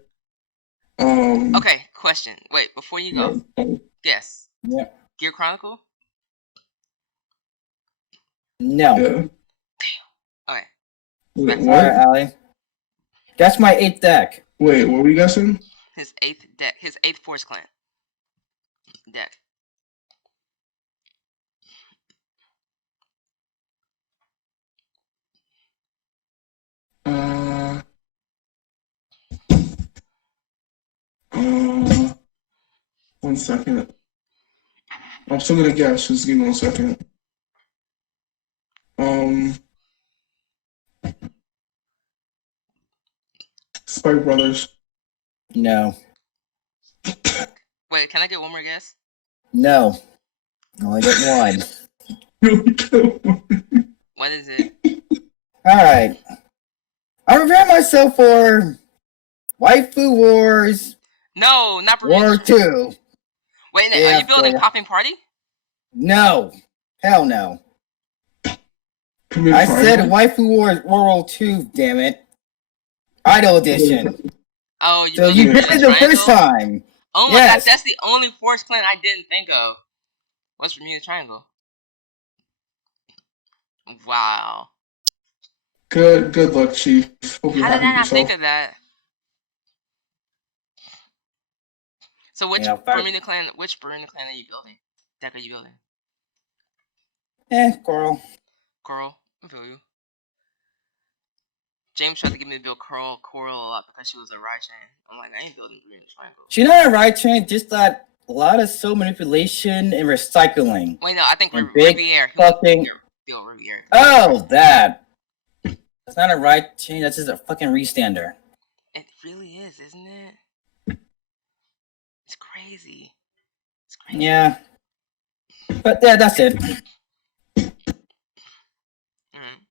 Okay, question. Wait, before you go, guess. Yeah. Gear Chronicle? No. Yeah. Okay. Wait, All right, what? Allie. That's my 8th deck. Wait, what were you guessing? His 8th deck. His 8th Force Clan deck. Uh, uh, 1 second. I'm still gonna guess. Just give me 1 second. Spike Brothers. No. Wait, can I get one more guess? No. Only get one. What is it? Alright. I prepare myself for Waifu Wars No, not War Bermuda. 2. Wait, Yeah, are you building for- Popping Party? No. Hell no. I said Waifu Wars World 2, damn it. Idol Edition. Oh, So you did it the first time. Oh my Yes. god, that's the only Force Clan I didn't think of. What's Bermuda Triangle? Wow. Good luck, Chief. Hope you're How did happy I with not think yourself. of that? So which Bermuda Clan are you building? Deck are you building? Coral. Coral, I feel you. James tried to get me to build Coral a lot because she was a right chain. I'm like, I ain't building Bermuda Triangle. She's not a right chain, just that a lot of soul manipulation and recycling. Wait, no, I think Riviere. Fucking. Riviere. Oh, that. That's not a right chain, that's just a fucking restander. It really is, isn't it? It's crazy. It's crazy. Yeah. But yeah, that's it.